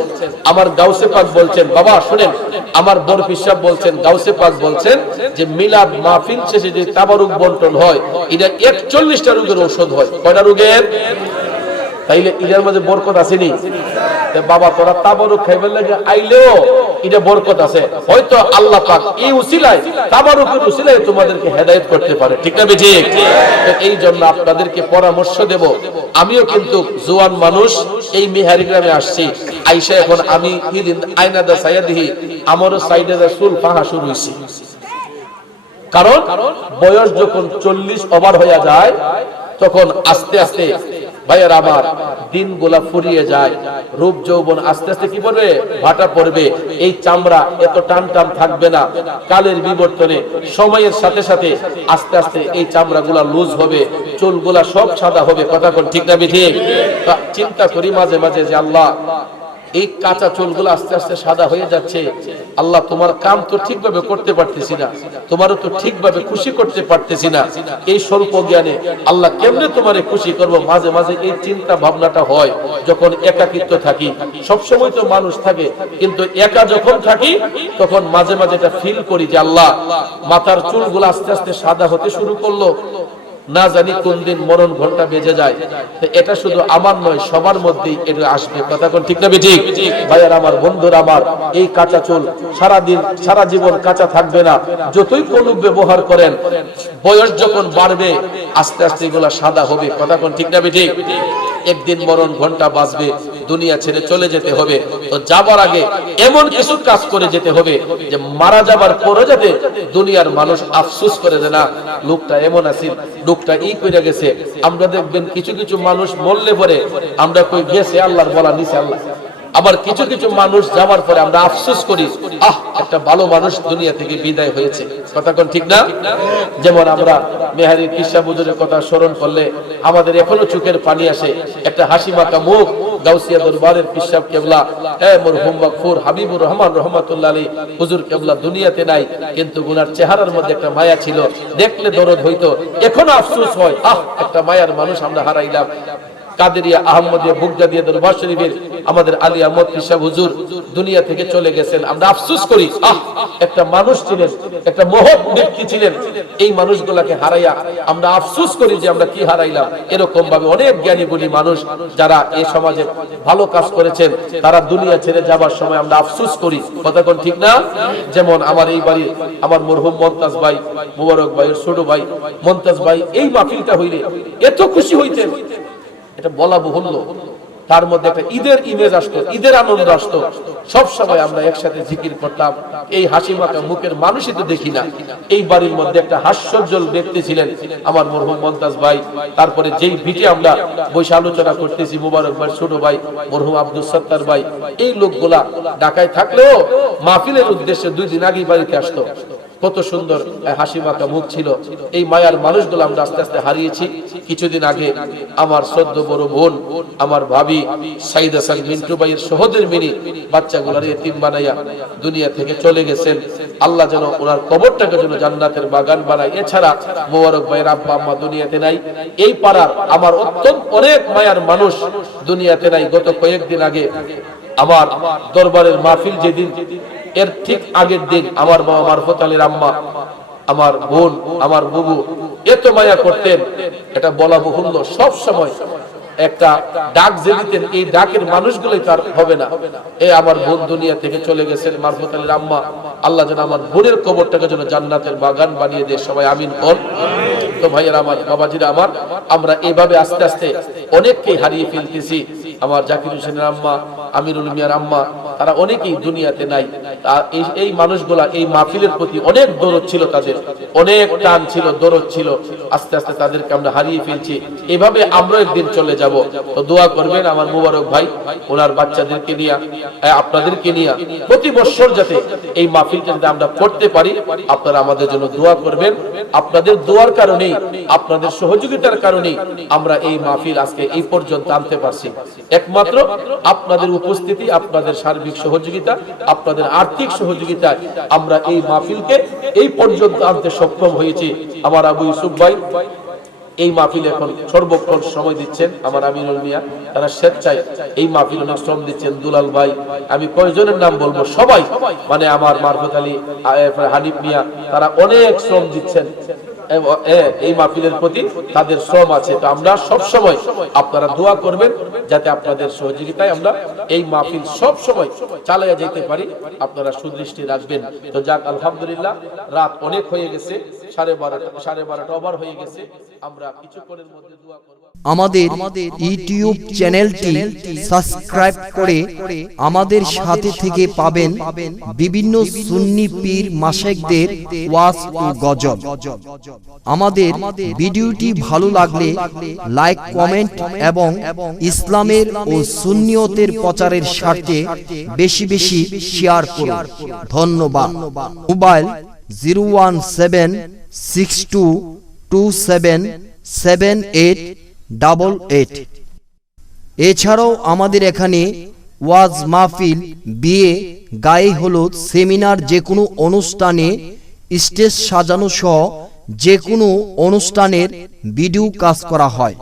আমার গাউসে পাক বলছেন, বাবা শুনেন, আমার বড় পিসাব বলছেন, গাউসে পাক বলছেন যে মিলাদ মাহফিল শেষে যে তাবারুক বন্টন হয়, এটা 41টা রোগের ঔষধ হয়। কয়টা রোগের? তাইলে এটার মধ্যে বরকত আসেনি? বাবা তোরা তাবারুক খাইবার লাগে আইলেও এটা বরকত আছে। হয়তো আল্লাহ পাক এই উসিলায়, তাবারুকের উসিলায় তোমাদেরকে হেদায়েত করতে পারে। ঠিক না ঠিক? এই জন্য আপনাদেরকে পরামর্শ দেব, আমিও কিন্তু জোয়ান মানুষ, এই মেহারি গ্রামে আসছি, আইসা এখন আমি আয়নাদা সাইয়াদিহি আমারও সাইডে চুল পাহা শুরু হয়েছে। কারণ বয়স যখন 40 ওভার হয়ে যায় তখন আস্তে আস্তে ভাইয়ের আমার দিনগুলা ফুরিয়ে যায়, রূপ যৌবন আস্তে আস্তে কি পড়বে? ভাটা পড়বে। এই চামড়া এত টান টান থাকবে না। কালের বিবর্তনে সময়ের সাথে সাথে আস্তে আস্তে এই চামড়াগুলা লুজ হবে, চুলগুলা সব সাদা হবে। কথা কোন ঠিক না ঠিক? চিন্তা করি মাঝে মাঝে যে আল্লাহ, এই কাঁচা চুলগুলো আস্তে আস্তে সাদা হয়ে যাচ্ছে, আল্লাহ তোমার কাম তো ঠিকভাবে করতে পারতেছি না, তোমারও তো ঠিকভাবে খুশি করতে পারতেছি না। এই স্বল্প জ্ঞানে আল্লাহ কেমনে তোমারে খুশি করব? মাঝে মাঝে এই চিন্তা ভাবনাটা হয় যখন একাকিত্ব থাকি। সবসময় তো মানুষ থাকে, কিন্তু একা যখন থাকি তখন মাঝে মাঝে এটা ফিল করি যে আল্লাহ, মাথার চুলগুলো আস্তে আস্তে সাদা হতে শুরু করলো, না জানি কোন দিন মরণ ঘন্টা বেজে যায়। এটা শুধু আমার নয়, সবার মধ্যেই এটা আসবে। কথা কোন ঠিক না ঠিক? ভাইয়ার আমার, বন্ধুরা আমার, এই কাঁচা চুল সারাদিন সারা জীবন কাঁচা থাকবে না। যতই কলুপ ব্যবহার করেন, বয়স যখন বাড়বে আস্তে আস্তে এগুলা সাদা হবে। কথা কোন ঠিক না ঠিক? একদিন মরণ ঘন্টা বাজবে, দুনিয়া ছেড়ে চলে যেতে হবে। তো যাবার আগে এমন কিছু কাজ করে যেতে হবে যে মারা যাবার পরে যাতে দুনিয়ার মানুষ আফসোস করে যে না, লোকটা এমন আছিল, লোকটা ই কইরা গেছে। আমরা দেখবেন কিছু কিছু মানুষ মরলে পরে আমরা কই গেছে আল্লাহর বলা নিছে আল্লাহ। আবার কিছু কিছু মানুষ যাওয়ার পরে আমরা আফসোস করি, আহ একটা ভালো মানুষ দুনিয়া থেকে বিদায় হয়েছে। কথা কোন ঠিক না? যেমন আমরা মেহারি কিসা বুজুরের কথা স্মরণ করলে আমাদের এখনো চোখের পানি আসে। একটা হাসি মাখা মুখ, গাউসিয়া দরবারের পিসাব কেবলা মরহুম মাগফুর হাবিবুর রহমান রহমাতুল্লাহ আলাইহি হুজুর কেবলা দুনিয়াতে নাই, কিন্তু উনার চেহারার মধ্যে একটা মায়া ছিল, দেখলে দরদ হইতো। এখনো আফসোস হয়, আহ একটা মায়ার মানুষ আমরা হারাইলাম। কাদেরিয়া আহমদিয়া বুগদাদিয়া দরবার শরীফের আমাদের আলী আহমদ পিসাব হুজুর দুনিয়া থেকে চলে গেছেন। আমরা আফসোস করি, আহ একটা মানুষ ছিলেন, একটা মহৎ ব্যক্তি ছিলেন। এই মানুষগুলাকে হারাইয়া আমরা আফসোস করি যে আমরা কি হারাইলাম। এরকম ভাবে অনেক জ্ঞানী গুণী মানুষ যারা এই সমাজে ভালো কাজ করেছেন, তারা দুনিয়া ছেড়ে যাবার সময় আমরা আফসোস করি। কথা কোন ঠিক না? যেমন আমার এই বাড়ি আমার মরহুম মমতাজ ভাই, মুবারক ভাইয়ের ছোট ভাই মমতাজ ভাই, এই মাহফিলটা হইলে এত খুশি হইতেন, এটা বলা বহুল্য। তার মধ্যে একটা ঈদের ইমেজ আসতো, ঈদের আনন্দ আসতো। সব সময় আমরা একসাথে জিকির করতাম। এই হাসি মাখা মুখের মানুষই তো দেখি না। এই বাড়ির মধ্যে একটা হাস্যোজ্জ্বল ব্যক্তি ছিলেন আমার মরহুম মমতাজ ভাই। তারপরে যেই ভিটে আমরা বসে আলোচনা করতেছি, মুবারক ভাই ছোট ভাই মরহুম আব্দুল সত্তার ভাই, এই লোকগুলা ঢাকায় থাকলেও মাহফিলের উদ্দেশ্যে 2 দিন আগেই বাড়িতে আসতো। কত সুন্দর হাসি মাখা মুখ ছিল। এই মায়ার মানুষগুলো আমরা আস্তে আস্তে হারিয়েছি। কিছুদিন আগে আমার 14 বড় বোন, আমার ভাবি সাইদ হাসান মিন্টু ভাইয়ের সহোদর মিনি বাচ্চাগুলার এতিম বানাইয়া দুনিয়া থেকে চলে গেছেন। আল্লাহ যেন ওনার কবরটাকে যেন জান্নাতের বাগান বানায়। এছাড়া মোবারক ভাইয়ের আব্বা আম্মা দুনিয়াতে নাই। এই পাড়ার আমার অত্যন্ত অনেক মায়ার মানুষ দুনিয়াতে নাই। গত কয়েকদিন আগে আমার দরবারের মাহফিল যেদিন, এর ঠিক আগের দিন আমার মা মারফত আলীর আম্মা, আমার বোন, আমার বুবু এত মায়া করতেন, এটা বলা বহুল্য। সব সময় একটা ডাক যে দিতেন, এই ডাকের মানুষগুলোই তার হবে না। এই আমার বোন দুনিয়া থেকে চলে গেছেন, মারফত আলীর আম্মা। আল্লাহ যেন আমার বোনের কবরটাকে যেন জান্নাতের বাগান বানিয়ে দেয়। সবাই আমিন বল। তো ভাইয়েরা আমার, বাবাজিরা আমার, আমরা এইভাবে আস্তে আস্তে অনেককেই হারিয়ে ফেলতেছি। আমার জাকির হোসেনের আম্মা, আমিরুল মিয়ার আম্মা, তারা অনেকেই দুনিয়াতে নাই। এই মানুষগুলা এই মাহফিলের প্রতি অনেক দরদ ছিল, তাদের অনেক টান ছিল, দরদ ছিল। আস্তে আস্তে তাদেরকে আমরা হারিয়ে ফেলছি। এভাবে আমরা একদিন চলে যাব। তো দোয়া করবেন আমার মুবারক ভাই, ওনার বাচ্চাদেরকে নিয়ে, আপনাদেরকে নিয়ে প্রতি বছর যাতে এই মাহফিলটা যদি আমরা করতে পারি, আপনারা আমাদের জন্য দোয়া করবেন। আপনাদের দোয়ার কারণেই, আপনাদের সহযোগিতার কারণেই আমরা এই মাহফিল আজকে এই পর্যন্ত আনতে পারছি। একমাত্র আপনাদের উপস্থিতি, আপনাদের সার্বিক সহযোগিতা, আপনাদের আর্থিক সহযোগিতায় আমরা এই মাহফিলকে এই পর্যন্ত আনতে সক্ষম হয়েছি। আমার আবু ইউসুফ ভাই এই মাহফিল এখন সর্বক্ষণ সময় দিচ্ছেন, আমার আমিনুল মিয়া তারা স্বেচ্ছায় এই মাহফিল অনেক শ্রম দিচ্ছেন, দুলাল ভাই, আমি কয়েকজনের নাম বলবো, সবাই মানে আমার মারফত আলী, হানিফ মিয়া, তারা অনেক শ্রম দিচ্ছেন এই মাহফিলের প্রতি, তাদের শ্রম আছে। তো আমরা সব সময় আপনারা দোয়া করবেন যাতে আপনাদের সহযোগিতায় আমরা এই মাহফিল সব সময় চালিয়ে যেতে পারি, আপনারা সুদৃষ্টি রাখবেন। তো যাক, আলহামদুলিল্লাহ, রাত অনেক হয়ে গেছে, 12:30 ওভার হয়ে গেছে, আমরা কিছুক্ষণের মধ্যে দোয়া করব। আমাদের ইউটিউব চ্যানেলটি সাবস্ক্রাইব করে আমাদের সাথে থেকে পাবেন বিভিন্ন সুন্নি পীর মাশায়েখদের ওয়াজ ও গজল। আমাদের ভিডিওটি ভালো লাগলে লাইক, কমেন্ট এবং ইসলামের ও সুন্নিয়তের প্রচারের স্বার্থে বেশি বেশি শেয়ার করুন। ধন্যবাদ। মোবাইল 01762277888। এছাড়াও আমাদের এখানে ওয়াজ মাহফিল, বিয়ে, গায়ে হলুদ, সেমিনার, যে কোনো অনুষ্ঠানে স্টেজ সাজানো সহ যে কোনো অনুষ্ঠানের ভিডিও কাজ করা হয়।